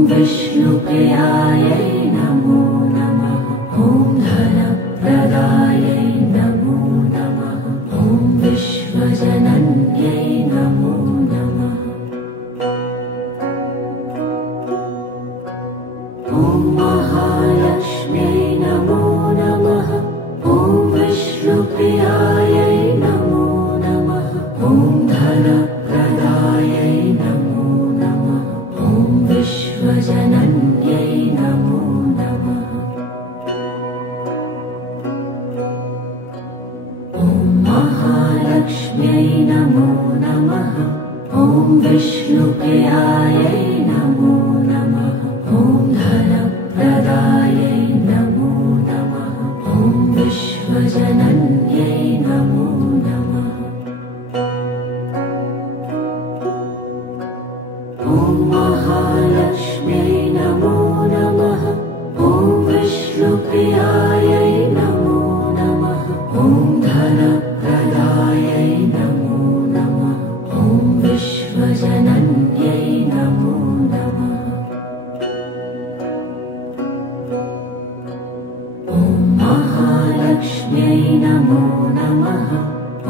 विष्णुप्रियायै नमो नमः। ॐ धनप्रदायै नमो नमः। ॐ विश्वजनन्यै नमो नमः। ॐ महालक्ष्म्यै नमो नमः। ॐ विष्णुप्रियायै नमो नमः। ॐ धनप्रदायै नमो नमः। ॐ विश्वजनन्यै नमो नमः। ॐ महालक्ष्म्यै नमो नमः। ॐ विष्णुप्रियायै नमो नमः। ॐ धनप्रदायै नमो नमः। ॐ विश्वजनन्यै नमो नमः। ॐ महालक्ष्म्यै नमो नमः। ॐ विष्णुप्रियायै नमो नमः। ॐ धनप्रदायै नमो नमः। ॐ विश्वजनन्यै नमो नमः। ॐ महालक्ष्म्यै नमो नमः।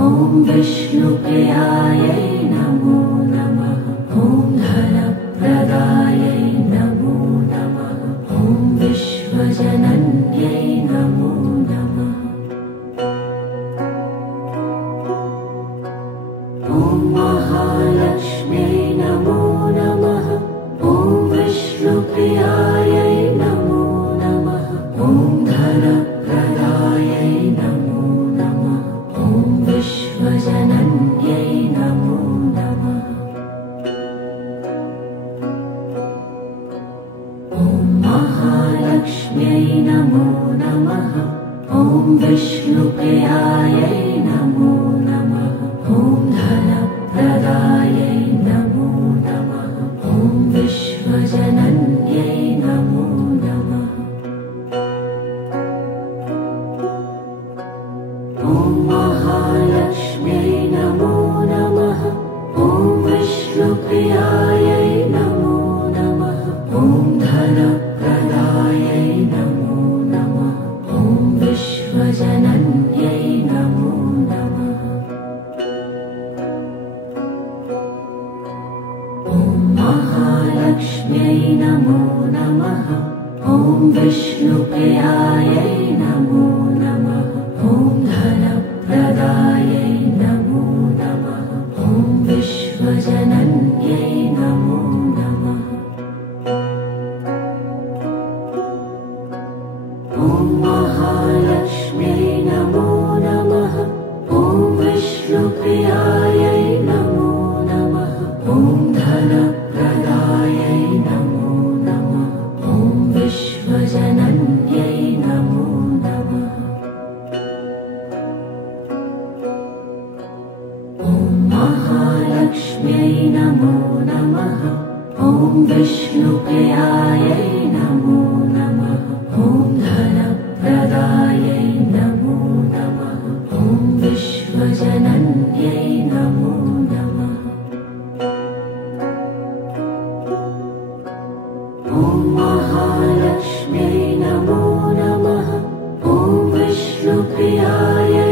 ॐ विष्णुप्रियायै नमो नमः। ॐ धनप्रदायै नमो नमः। ॐ विश्वजनन्यै नमो नमः। ॐ महालक्ष्म्यै नमो नमः। ॐ विष्णुप्रियायै नमो नमः। ॐ धनप्रदायै नमो नमः। ॐ विश्वजनन्यै नमो नमः। ॐ महालक्ष्म्यै नमो नमः। ॐ विष्णुप्रियायै नमो नमः। ॐ धनप्रदायै नमो नमः। ॐ विश्वजनन्यै नमो नमः। ॐ महालक्ष्म्यै नमो नमः। ॐ विष्णुप्रियायै नमो नमः। ॐ धनप्रदायै नमो नमः। ॐ विश्वजनन्यै नमो नमः। ॐ महालक्ष्म्यै नमो नमः। ॐ विष्णुप्रियायै नमो नमः। ॐ धनप्रदायै नमो नमः। ॐ विश्वजनन्यै नमो नमः। ॐ महालक्ष्म्यै नमो नमः। ॐ विष्णुप्रियायै नमो नमः। ॐ धनप्रदायै नमो नमः। ॐ विश्वजनन्यै नमो नमः। ॐ महालक्ष्म्यै नमो नमः। ॐ विष्णुप्रियायै नमो नमः। ॐ धनप्रदायै नमो नमः। ॐ विश्वजनन्यै नमो नमः। ॐ महालक्ष्म्यै नमो नमः। ॐ विष्णुप्रियायै